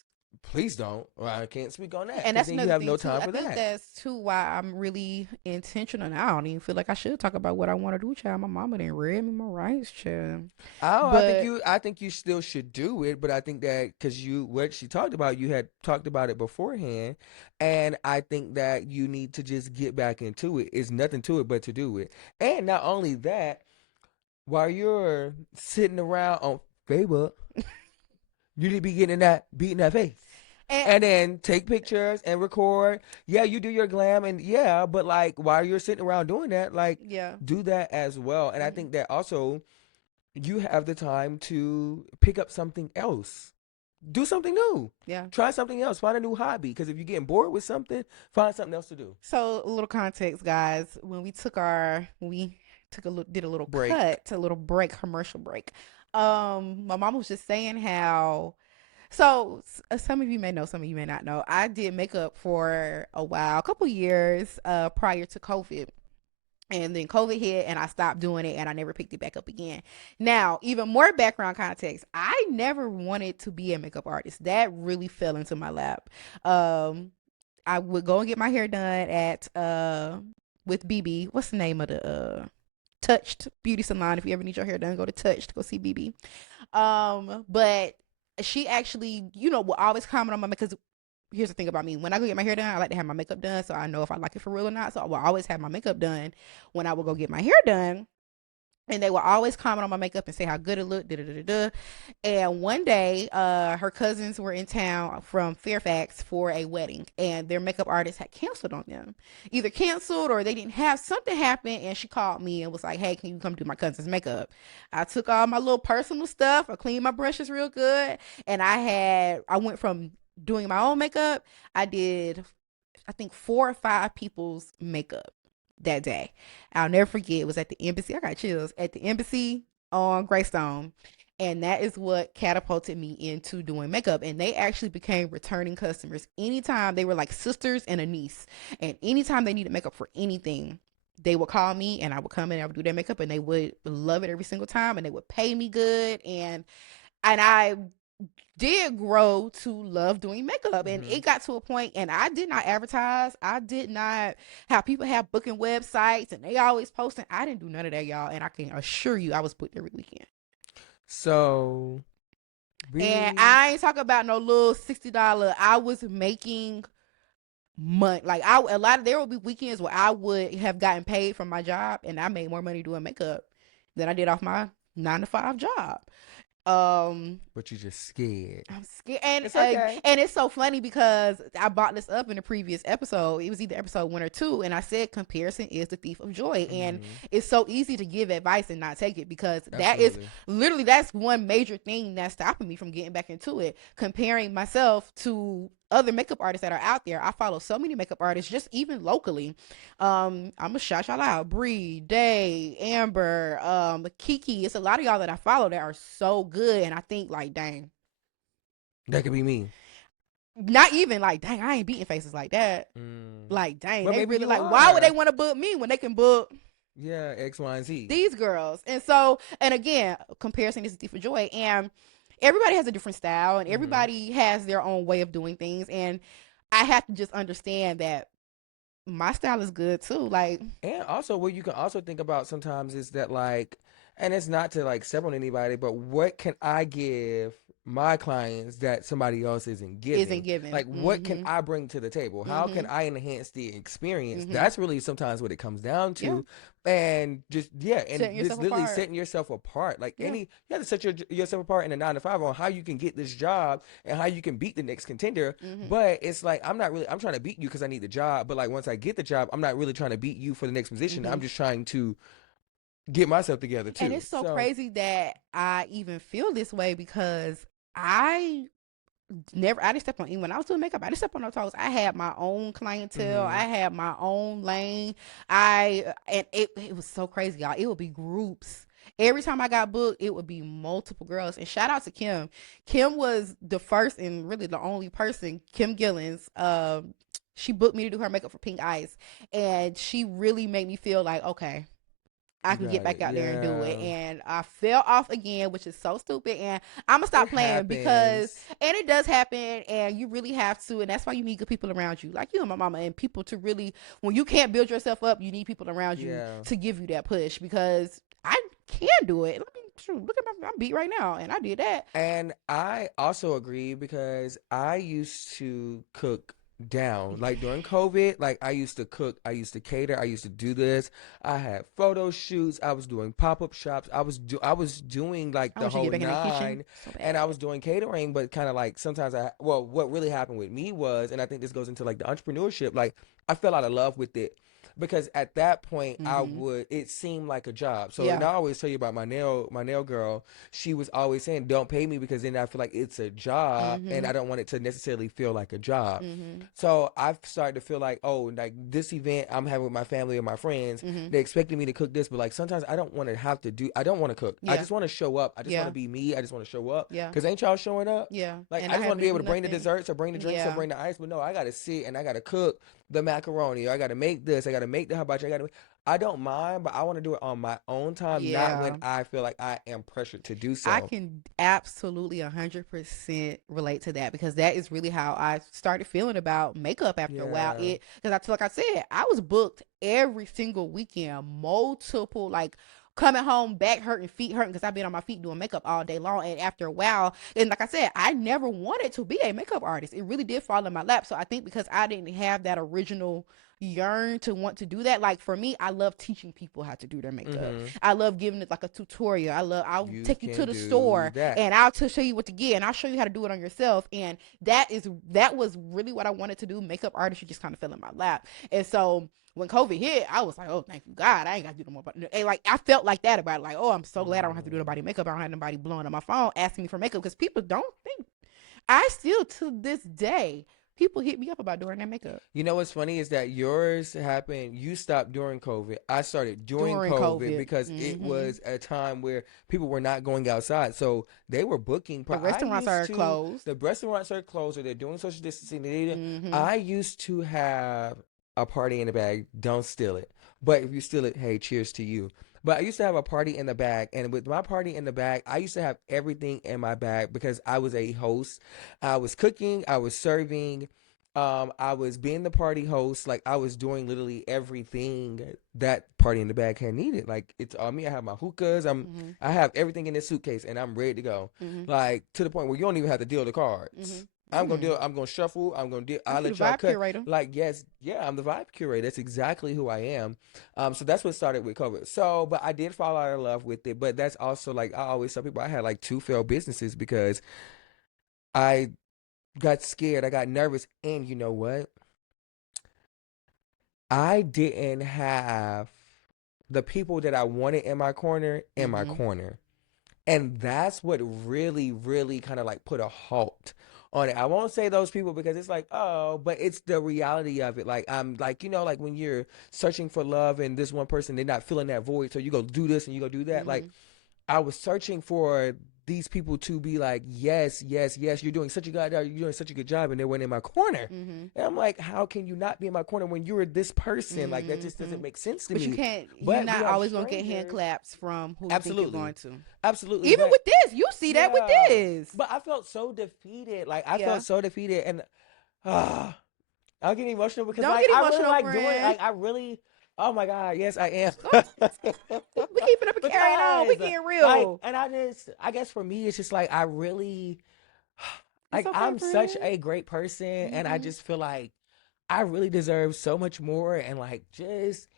Please don't. Well, I can't speak on that. And that's then another you have thing no too. time for I think that. that's too why I'm really intentional. Now I don't even feel like I should talk about what I want to do, child. My mama didn't read me my rights, child. I think you still should do it, but I think that because what she talked about, you had talked about it beforehand, and I think that you need to just get back into it. It's nothing to it but to do it. And not only that, while you're sitting around on Facebook, you need to be beating that face. And then take pictures and record. Yeah, you do your glam but like while you're sitting around doing that, like do that as well. And I think that also you have the time to pick up something else. Do something new. Yeah. Try something else. Find a new hobby. Because if you're getting bored with something, find something else to do. So a little context, guys. When we did a little break, commercial break. My mom was just saying how. So some of you may know, some of you may not know. I did makeup for a while, a couple years prior to COVID. And then COVID hit and I stopped doing it and I never picked it back up again. Now, even more background context. I never wanted to be a makeup artist. That really fell into my lap. I would go and get my hair done at with BB. What's the name of the Touched Beauty Salon? If you ever need your hair done, go to Touched. Go see BB. But she actually, would always comment on my, because here's the thing about me. When I go get my hair done, I like to have my makeup done so I know if I like it for real or not. So I will always have my makeup done when I will go get my hair done. And they will always comment on my makeup and say how good it looked. Da, da, da, da. And one day, her cousins were in town from Fairfax for a wedding, and their makeup artist had canceled on them. Either canceled or they didn't have something happen. And she called me and was like, "Hey, can you come do my cousin's makeup?" I took all my little personal stuff. I cleaned my brushes real good, and I went from doing my own makeup. I did, I think, 4 or 5 people's makeup that day. I'll never forget. It was at the embassy. I got chills at the embassy on Greystone. And that is what catapulted me into doing makeup. And they actually became returning customers. Anytime they were like sisters and a niece. And anytime they needed makeup for anything, they would call me and I would come in and I would do their makeup and they would love it every single time and they would pay me good. And I did grow to love doing makeup, and it got to a point, and I did not advertise. I did not have people have booking websites and they always posting. I didn't do none of that, y'all, and I can assure you I was booked every weekend. So And I ain't talking about no little $60. I was making money. Like there would be weekends where I would have gotten paid from my job and I made more money doing makeup than I did off my 9 to 5 job. But you're just scared. I'm scared, and it's okay. And it's so funny because I brought this up in the previous episode. It was either episode 1 or 2, and I said comparison is the thief of joy, and it's so easy to give advice and not take it because that is literally that's one major thing that's stopping me from getting back into it. Comparing myself to other makeup artists that are out there. I follow so many makeup artists, just even locally. I'm gonna shout y'all out: Bree, Day, Amber, Kiki. It's a lot of y'all that I follow that are so good, and I think like, dang, that could be me. Not even like, dang, I ain't beating faces like that. Like, dang, they really like. Why would they want to book me when they can book? Yeah, X, Y, and Z. These girls, and so, and again, comparison is a thief of joy, and everybody has a different style and everybody has their own way of doing things, and I have to just understand that my style is good too. Like, and also what you can also think about sometimes is that, like, and it's not to like step on anybody, but what can I give my clients that somebody else isn't giving? Like, what can I bring to the table? How can I enhance the experience? That's really sometimes what it comes down to. And just and just literally setting yourself apart. Like you have to set yourself apart in a 9 to 5 on how you can get this job and how you can beat the next contender. But it's like I'm trying to beat you because I need the job. But like once I get the job, I'm not really trying to beat you for the next position. I'm just trying to get myself together too. And it's so crazy that I even feel this way because I didn't step on when I was doing makeup. I didn't step on no toes. I had my own clientele. I had my own lane. And it was so crazy, y'all. It would be groups. Every time I got booked, it would be multiple girls. And shout out to Kim. Kim was the first and really the only person, Kim Gillens. She booked me to do her makeup for Pink Ice. And she really made me feel like, okay, I can get back out there and do it. And I fell off again, which is so stupid. And I'm going to stop playing because, and it does happen, and you really have to. And that's why you need good people around you, like you and my mama, and people to really, when you can't build yourself up, you need people around you to give you that push, because I can do it. Look at my beat right now, and I did that. And I also agree because I used to cook down, like during COVID. Like I used to cook, I used to cater, I used to do this. I had photo shoots, I was doing pop-up shops, I was doing like the whole 9, and I was doing catering. But kind of like sometimes what really happened with me was, and I think this goes into like the entrepreneurship, like I fell out of love with it. Because at that point, it seemed like a job. So and I always tell you about my nail girl. She was always saying, don't pay me because then I feel like it's a job and I don't want it to necessarily feel like a job. So I've started to feel like, oh, like this event I'm having with my family or my friends, they expected me to cook this, but like sometimes I don't want to I don't want to cook. I just want to show up. I just want to be me. I just want to show up. Because ain't y'all showing up? Like and I just want to be able to bring the desserts or bring the drinks or bring the ice, but no, I got to sit and I got to cook the macaroni, or I got to make this, I got to make the hibachi, I don't mind, but I want to do it on my own time, not when I feel like I am pressured to do so. I can absolutely 100% relate to that, because that is really how I started feeling about makeup after a while. Because like I said, I was booked every single weekend, multiple, like coming home back hurting, feet hurting, because I've been on my feet doing makeup all day long. And after a while, and like I said, I never wanted to be a makeup artist. It really did fall in my lap. So I think because I didn't have that original yearn to want to do that, like for me, I love teaching people how to do their makeup. I love giving it like a tutorial. I'll You take you to can the do store that. and I'll show you what to get, and I'll show you how to do it on yourself. And that was really what I wanted to do. Makeup artistry just kind of fell in my lap. And so when COVID hit, I was like, oh, thank you God, I ain't got to do no more. And like I felt like that about it. Like, oh, I'm so glad I don't have to do nobody makeup. I don't have nobody blowing up my phone asking me for makeup, because people don't think. I still to this day, people hit me up about doing their makeup You know what's funny is that yours happened, you stopped during COVID. I started during during COVID COVID. because it was a time where people were not going outside. So they were booking. The I restaurants used are to, closed. the restaurants are closed or they're doing social distancing. Mm-hmm. I used to have a party in the bag. Don't steal it. But if you steal it, hey, cheers to you. But I used to have a party in the bag. And with my party in the bag, I used to have everything in my bag because I was a host. I was cooking, I was serving. I was being the party host. Like I was doing literally everything that Party in the Bag had needed. Like it's on me. I have my hookahs. Mm-hmm. I have everything in this suitcase, and I'm ready to go. Mm-hmm. Like to the point where you don't even have to deal the cards. Mm-hmm. Mm. I'm gonna shuffle. I'm gonna deal. I'll You the let y'all vibe cut. curator. Like yes, yeah. I'm the vibe curator. That's exactly who I am. So that's what started with COVID. So, but I did fall out of love with it. But that's also like I always tell people I had like two failed businesses because I got scared. I got nervous, and you know what? I didn't have the people that I wanted in my corner in my Mm-hmm. corner. And that's what really, really kind of like put a halt on it. I won't say those people because it's like, oh, but it's the reality of it. Like, I'm like, like when you're searching for love and this one person, they're not filling that void. So you go do this and you go do that. Like, Mm-hmm. I was searching for these people to be like, yes, yes, yes, you're doing such a good job, you're doing such a good job, and they weren't in my corner. Mm-hmm. And I'm like, how can you not be in my corner when you're this person? Like that just Mm-hmm. doesn't make sense to But you me. can't. You're But we not are always gonna get hand strangers. claps from who you think you're going Absolutely. to. Absolutely. Even But with this, you see that with yeah. this. But I felt so defeated. Like I Yeah. felt so defeated and uh I'll get emotional because Don't like get I really emotional, like doing friend. like I really oh my God, yes I am. We keeping up and carrying on. We Because getting like real. and I guess for me it's just like I really It's like okay, I'm such friend. a great person and I Mm-hmm. just feel like I really deserve so much more and like just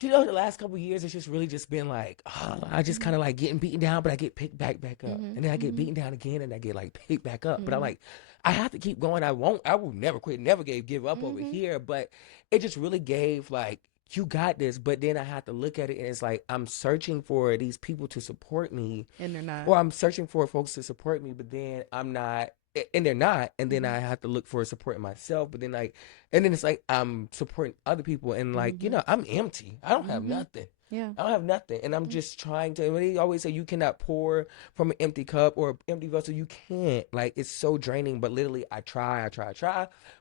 the last couple of years it's just really just been like I just Mm-hmm. kind of like getting beaten down but I get picked back up Mm-hmm. and then I get Mm-hmm. beaten down again and I get like picked back up but I'm Mm-hmm. like I have to keep going. I will never quit, never give up over Mm-hmm. here, but it just really gave like you got this, but then I had to look at it and it's like I'm searching for these people to support me And they're not. or I'm searching for folks to support me, but then I'm not, and they're not, and then Mm-hmm. I have to look for support in myself. But then like, and then it's like I'm supporting other people, and like Mm-hmm. I'm empty. I don't have Mm-hmm. nothing. Yeah. I don't have nothing, and I'm just trying to. When they always say you cannot pour from an empty cup or empty vessel, you can't. Like it's so draining. But literally, I try.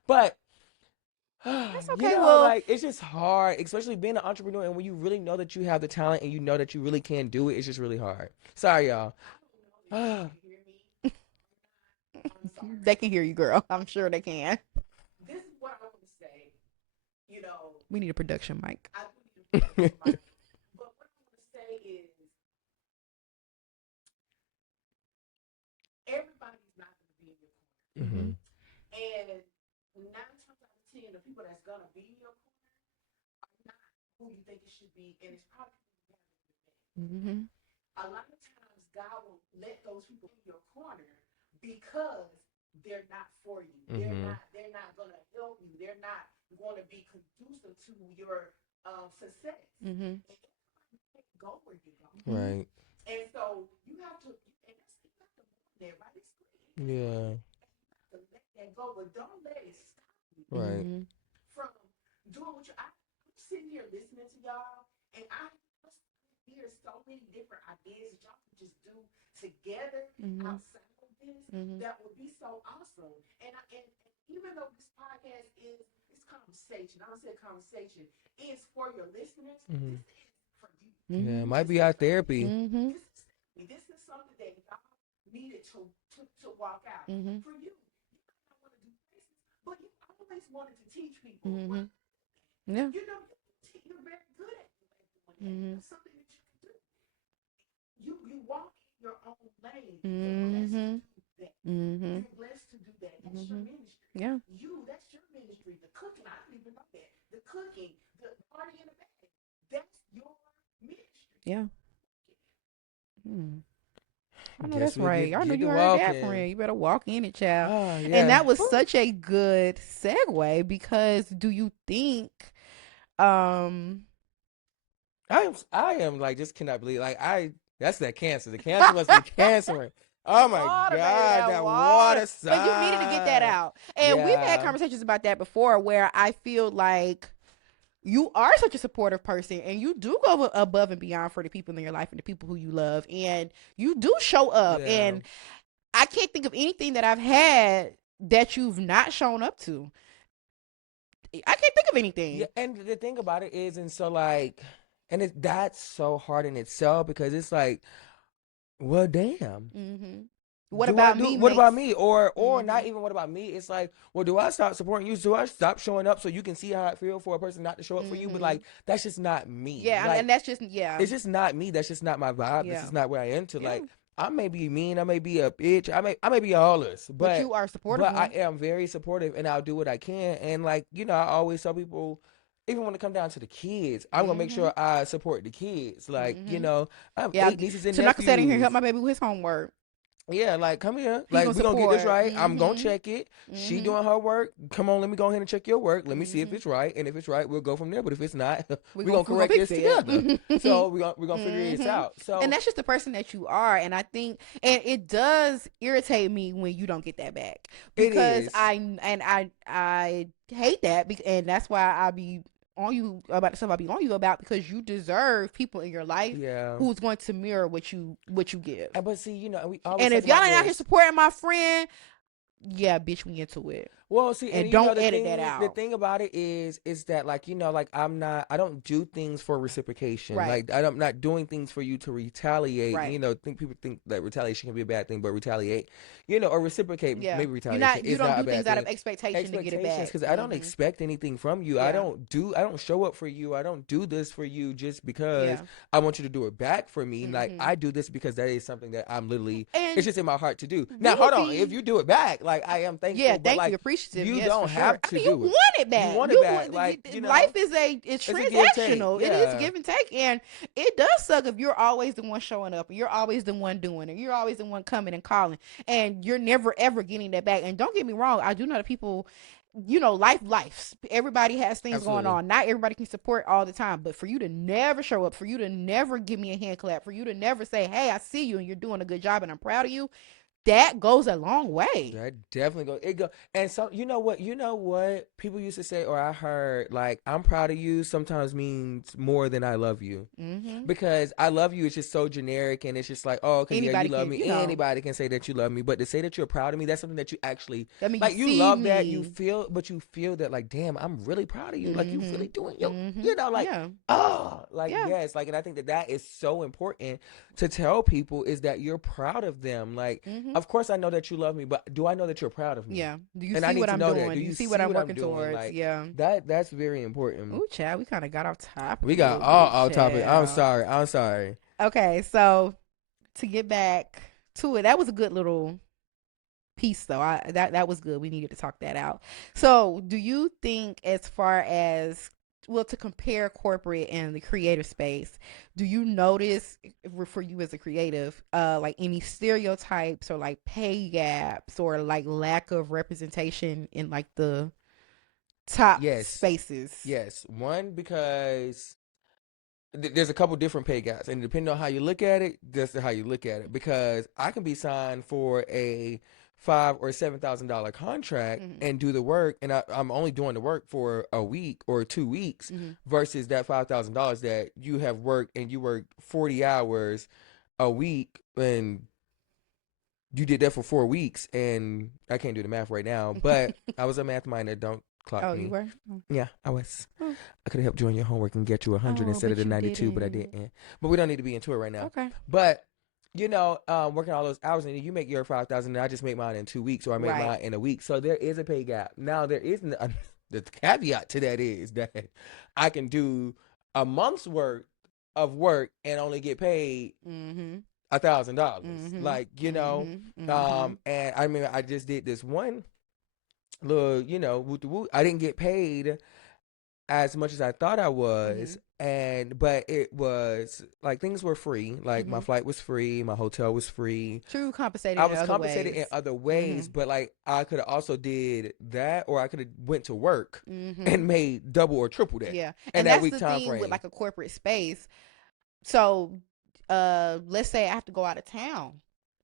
But That's okay. Well, like it's just hard, especially being an entrepreneur, and when you really know that you have the talent and you know that you really can do it, it's just really hard. Sorry, y'all. they can hear you, girl. I'm sure they can. This is what I want to say. We need a production mic. I do need a production mic. But what I want to say is everybody's not going to be in your corner. Mm-hmm. And 9 times out of 10, the people that's going to be in your corner are not who you think it should be. And it's probably mm-hmm. A lot of times God will let those people in your corner because they're not for you. Mm-hmm. They're not gonna help you. They're not going to be conducive to your success. Mm-hmm. And everybody can't go where you go. Right. And so you have to, and that's you have to warn everybody. Yeah. You have to let that go, but don't let it stop you. Right. Mm-hmm. From doing what I'm sitting here listening to y'all, and I hear so many different ideas that y'all can just do together outside of this that would be so awesome. And even though this podcast is conversation, I don't say conversation, is for your listeners, this is for you. Yeah, it might be our therapy. This is something that y'all needed to walk out. For you, you might not want to do business, but you always wanted to teach people. Yeah. You're very good at doing it. That's something that you can do. You walk in your own lane. Mm-hmm. Mm-hmm. You're blessed to do that. That's your ministry. Yeah. That's your ministry. The cooking, I didn't even know that. The cooking, the party in the back, that's your ministry. Yeah. I know Guess that's we'll right. I know get you to heard that, walking. friend. You better walk in it, child. Oh And yeah. that was Whew. such a good segue because do you think um I am like just cannot believe like that's that cancer. The cancer must be cancering. Oh my water, baby, God, that that water. water But you needed to get that sign. out. And we've had Yeah. conversations about that before where I feel like you are such a supportive person and you do go above and beyond for the people in your life and the people who you love. And you do show up. Yeah. And I can't think of anything that I've had that you've not shown up to. I can't think of Yeah, anything. and the thing about it is, and so like, and that's so hard in itself because it's like, well, damn. Mm-hmm. What Do I about do me what makes. about me or Mm-hmm. not even what about me? It's like, well, do I stop supporting you? Do I stop showing up so you can see how I feel for a person not to show up for you? But Mm-hmm. like, that's just not me. Yeah, Like, and that's just yeah. it's just not me. That's just not my vibe. This Yeah. is not what I into. Yeah. Like, I may be mean. I may be a bitch. I may be all this, But you are supportive but I one. am very supportive and I'll do what I can. And like, I always tell people, even when it come down to the kids, I'm gonna make Mm-hmm. sure I support the kids. Like, Mm-hmm. I have Yeah. 8 nieces and Tanaka sat in here and helped nephews. my baby with his homework. Yeah, like come here. He Like gonna we gonna get this support. right. I'm gonna Mm-hmm. check it. She Mm-hmm. doing her work. Come on, let me go ahead and check your work. Let me see if Mm-hmm. it's right. And if it's right, we'll go from there. But if it's not, We're we're gonna gonna we're gonna correct fix this together. it. So we're gonna figure this Mm-hmm. out. And So that's just the person that you are. And I think, and it does irritate me when you don't get that back it because is. I hate that, and that's why I be on you about the stuff I be on you about because you deserve people in your life Yeah. who's going to mirror what you give. But see, and we always And talk if y'all about ain't out here this. supporting my friend, yeah, bitch, we into it. Well, see, And and don't the edit that thing, the out. thing about it is that like like I don't do things for reciprocation. Right. Like I'm not doing things for you to retaliate. Right. Think people think that retaliation can be a bad thing, but retaliate, or reciprocate. Yeah. Maybe retaliation You is don't not a do bad things out of thing. expectation to get it Expectations, back. because I don't expect anything from you. Yeah. I don't show up for you. I don't do this for you just because Yeah. I want you to do it back for me. Like Mm-hmm. I do this because that is something that I'm literally. It's And just in my heart to do. we Now, would hold on. If be you do it back, like I am yeah, thankful, but thank you, like appreciative. you Yes, for don't sure. have I to mean, you do it. want it You back. want it back, like Life is it's it's a give and take. transactional. It is Yeah, give and take, and it does suck if you're always the one showing up, and you're always the one doing it, you're always the one coming and calling, and you're never ever getting that back. And don't get me wrong, I do know that people. Life. Everybody has things going absolutely. on. Not everybody can support all the time, but for you to never show up, for you to never give me a hand clap, for you to never say, "Hey, I see you and you're doing a good job and I'm proud of you," that goes a long way. That definitely goes. It go, and so you know what? People used to say, or I heard, like, "I'm proud of you." Sometimes means more than "I love you." Mm-hmm. Because I love you is just so generic and it's just like, oh, okay, yeah, you Anybody love can, me. Anybody can say that you love me, but to say that you're proud of me, that's something that you actually that means like. you You see love that, you me. feel, but you feel that like, damn, I'm really proud of you. Like you really doing your, Mm-hmm. like, Yeah. oh, like Yeah. yes, like, and I think that is so important to tell people is that you're proud of them. Like, Mm-hmm. of course, I know that you love me, but do I know that you're proud of me? Yeah. Do you And I see need what to I'm know that. doing? Do Do you you see see what I'm what I'm working doing? towards? Like Yeah. that's very important. Ooh, Chad, we kind of got off topic. We a got little all bit, topic. I'm child. sorry. I'm sorry. Okay, so to get back to it, that was a good little piece, though. That was good. We needed to talk that out. So, do you think, as far as to compare corporate and the creative space, do you notice for you as a creative, like any stereotypes or like pay gaps or like lack of representation in like the top Yes. spaces? Yes. One, because there's a couple different pay gaps, and depending on how you look at it, that's how you look at it. Because I can be signed for a $5,000 or $7,000 contract Mm-hmm. and do the work, and I'm only doing the work for a week or 2 weeks, Mm-hmm. versus that $5,000 that you have worked and you worked 40 hours a week and you did that for 4 weeks, and I can't do the math right now, but I was a math minor. Don't clock Oh, me. you were? Oh. Yeah, I was. Oh. I could have helped you on your homework and get you 100 instead of but the you 92, but I didn't. didn't. But we don't need to be into it right now. Okay. But working all those hours, and you make your 5,000, and I just make mine in 2 weeks, or I make Right. mine in a week. So there is a pay gap. Now there isn't. The caveat to that is that I can do a month's worth of work and only get paid Mm-hmm. $1,000. Mm-hmm. Like, Mm-hmm. Mm-hmm. and I mean, I just did this one little, woot the woot. I didn't get paid as much as I thought I Mm-hmm. was, but it was like things were free. Like my Mm-hmm. flight was free, my hotel was free. True, compensated I in was other compensated in ways. other Mm-hmm. ways, but like I could have also did that, or I could have went to work Mm-hmm. and made double or triple that Yeah, in and that that's week the time thing with frame. like a corporate space. So, let's say I have to go out of town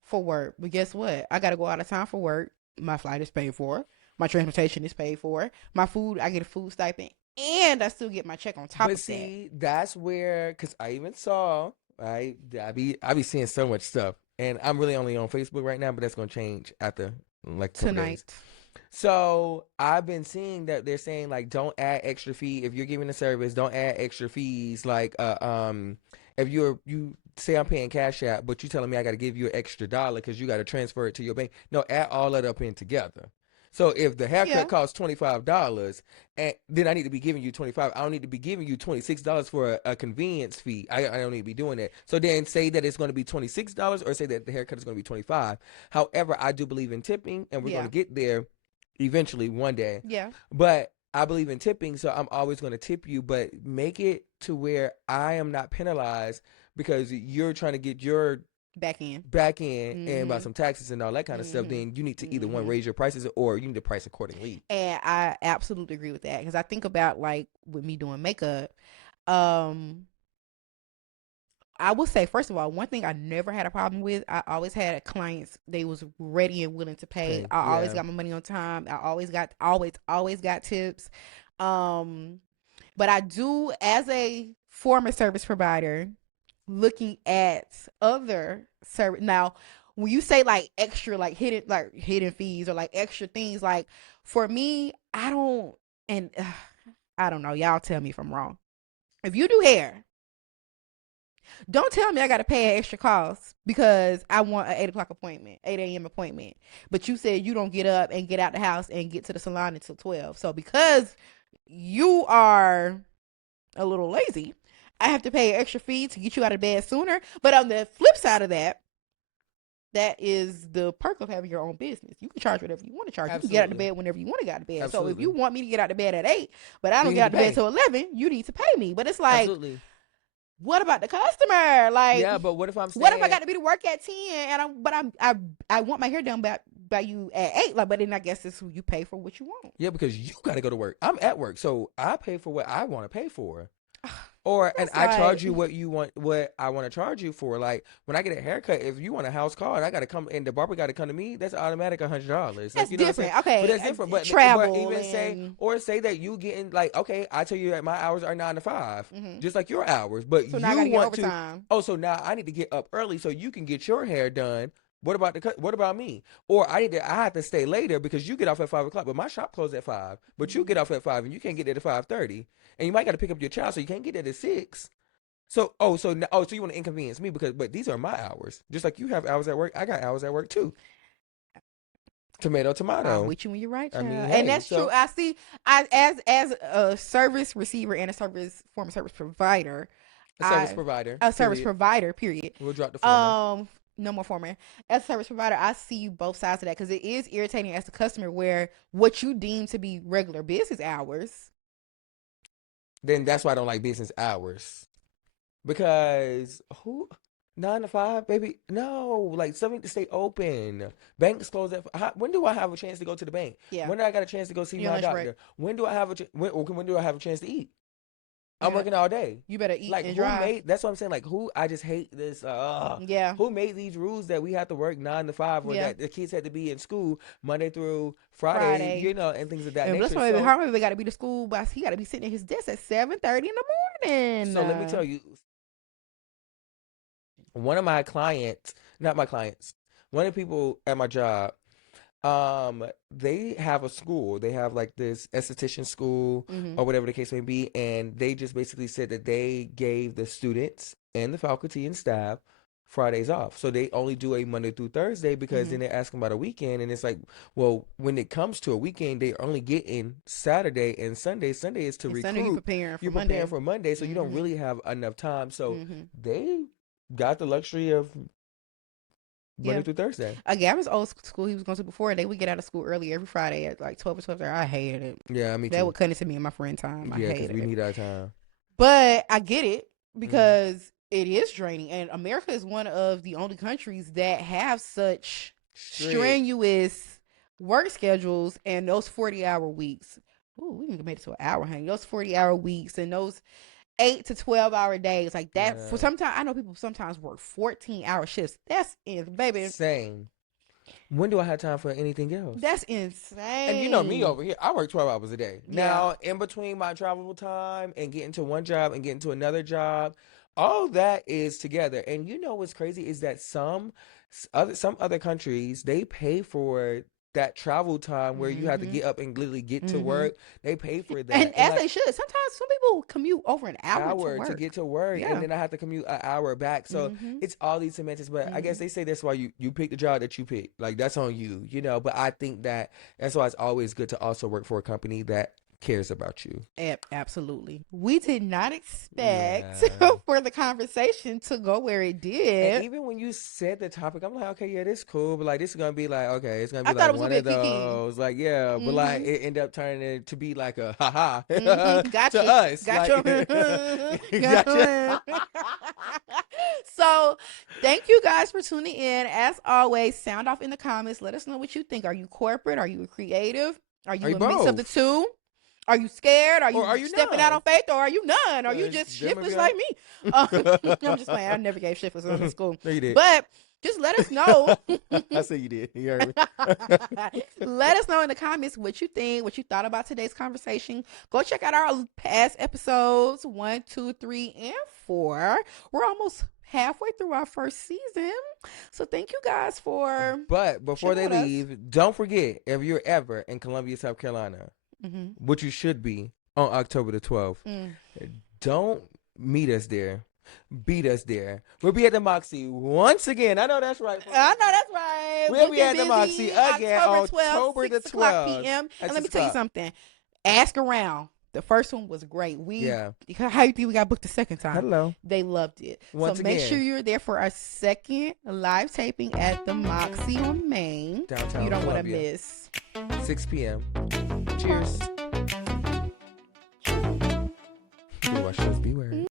for work, but guess what? I got to go out of town for work. My flight is paid for. My transportation is paid for. My food, I get a food stipend, and I still get my check on top But of that see, that's where, because I even saw, right? I be seeing so much stuff, and I'm really only on Facebook right now, but that's gonna change after like a couple days. tonight. So I've been seeing that they're saying like don't add extra fee if you're giving a service. Don't add extra fees. Like if you say I'm paying Cash App, but you telling me I got to give you an extra dollar because you got to transfer it to your bank. No, add all that up in together. So if the haircut Yeah, costs $25, and then I need to be giving you 25. I don't need to be giving you $26 for a convenience fee. I don't need to be doing that. So then say that it's going to be $26 or say that the haircut is going to be 25. However, I do believe in tipping, and we're going yeah, to get there eventually one day. yeah. But I believe in tipping, so I'm always going to tip you, but make it to where I am not penalized because you're trying to get your Back in. back end and about Mm-hmm. some taxes and all that kind of stuff. Mm-hmm. Then you need to either one Mm-hmm. raise your prices or you need to price accordingly. And I absolutely agree with that because I think about like with me doing makeup. Um, I will say, first of all, one thing I never had a problem with, I always had clients, they was ready and willing to pay. Pay, I always yeah, got my money on time. I always got tips. Um, but I do, as a former service provider, looking at other service now, when you say like hidden fees or like extra things, like for me, I don't, and I don't know, y'all tell me if I'm wrong. If you do hair, don't tell me I got to pay an extra cost because I want an 8 o'clock appointment, 8 a.m. appointment. But you said you don't get up and get out the house and get to the salon until 12. So because you are a little lazy, I have to pay an extra fee to get you out of bed sooner. But on the flip side of that, that is the perk of having your own business. You can charge whatever you want to charge. You can get out of absolutely, bed whenever you want to get out of bed. So if absolutely. you want me to get out of bed at 8, but I Then don't you get need out to of bed pay. till 11, you need to pay me. But it's like, Absolutely, what about the customer? Like, yeah. But what if I'm what if I saying, got to be to work at 10 and I want my hair done by you at 8? Like, but then I guess it's who you pay for what you want. yeah, because you got to go to work. I'm at work, so I pay for what I want to pay for. Or and That's I like, charge you what you want, what I want to charge you for. Like when I get a haircut, if you want a house call and I got to come and the barber got to come to me, that's automatic $100. Like that's you know what I'm saying? different. But Okay, that's different. But travel even say and or say that you getting like okay, I tell you that my hours are 9 to 5, mm-hmm. just like your hours. But So now I you got to get want to overtime. oh so now I need to get up early so you can get your hair done. What about what about me? Or I have to stay later because you get off at 5 o'clock, but my shop closes at 5. But you Mm-hmm. get off at 5 and you can't get there to 5:30, and you might got to pick up your child, so you can't get there to 6. So so you want to inconvenience me but these are my hours. Just like you have hours at work, I got hours at work too. Tomato, I'm tomato. with you when you're right, I mean, child, and hey, that's true. so I see. I as a service receiver and a former service provider, a service I provider, a service period. provider. Period. We'll drop the former. Um, no more former. As a service provider, I see both sides of that because it is irritating as a customer where what you deem to be regular business hours. Then that's why I don't like business hours. Because who 9 to 5, baby? No, like something to stay open. Banks close at when do I have a chance to go to the bank? Yeah, When do I got a chance to go see your my lunch break. doctor? When do I have when do I have a chance to eat? I'm Yeah, working all day. you better eat Like and who drive. made that's what I'm saying. Like who I just hate this Yeah, who made these rules that we have to work 9 to 5 or yeah. that the kids had to be in school Monday through Friday, Friday, and things of that and that's nature. why So Harvey got to be to school, but he got to be sitting at his desk at 7:30 in the morning. let me tell you, one of my clients, not my clients, one of the people at my job, they have a school. They have like this esthetician school Mm-hmm. or whatever the case may be, and they just basically said that they gave the students and the faculty and staff Fridays off. So they only do a Monday through Thursday because Mm-hmm. then they're asking about a weekend, and it's like, well, when it comes to a weekend, they're only getting Saturday and Sunday. Sunday is to And Sunday you recruit. preparing for You're preparing Monday. for Monday, so you don't Mm-hmm. really have enough time. So Mm-hmm. they got the luxury of Monday through Thursday. Again, I was old school. He was going to before. They would get out of school early every Friday at like 12 or 12. I hated it. Yeah, me too. That would cut into me and my friend time. I Yeah, hated because we it. need our time. But I get it because it is draining. And America is one of the only countries that have such strenuous work schedules and those 40-hour weeks. Ooh, we even made it to an hour, honey. Those 40-hour weeks and those 8 to 12-hour days like that. Yeah. For sometimes, I know people sometimes work 14-hour shifts. That's baby. Insane. When do I have time for anything else? That's insane. And you know me over here, I work 12 hours a day. Yeah. Now, in between my travel time and getting to one job and getting to another job, all that is together. And you know what's crazy is that some other countries, they pay for that travel time where you have to get up and literally get to work. They pay for that. And as like, they should. Sometimes some people commute over an hour to get to work. Yeah. And then I have to commute an hour back. So it's all these semantics. But I guess they say that's why you pick the job that you pick. Like, that's on you, you know. But I think that's why it's always good to also work for a company that cares about you. Absolutely. We did not expect for the conversation to go where it did. And even when you said the topic, I'm like, okay, yeah, this is cool, but like this is gonna be like, okay, it's gonna be I like one of those, like, yeah, but like it ended up turning it to be like a haha gotcha. to us. Gotcha. Gotcha. So thank you guys for tuning in. As always, sound off in the comments. Let us know what you think. Are you corporate? Are you a creative? Are you a mix of the two? Are you scared? Are you stepping out on faith? Or are you none? Are you just shiftless like me? I'm just playing. I never gave shiftless in school. No, you did. But just let us know. I said you did. You heard me. Let us know in the comments what you think, what you thought about today's conversation. Go check out our past episodes 1, 2, 3, and 4. We're almost halfway through our first season. So thank you guys for. But before they leave, don't forget, if you're ever in Columbia, South Carolina, which you should be on October the 12th, don't meet us there. Beat us there. We'll be at the Moxie once again. I know that's right. I know that's right. We'll be at the Moxie again on October the 12th. p.m. And let me tell you something. Ask around. The first one was great. How you think we got booked the second time? Hello. They loved it. Once make sure you're there for our second live taping at the Moxie on Main. Downtown You don't want to Columbia. miss. 6 p.m. Cheers. Watch those be word.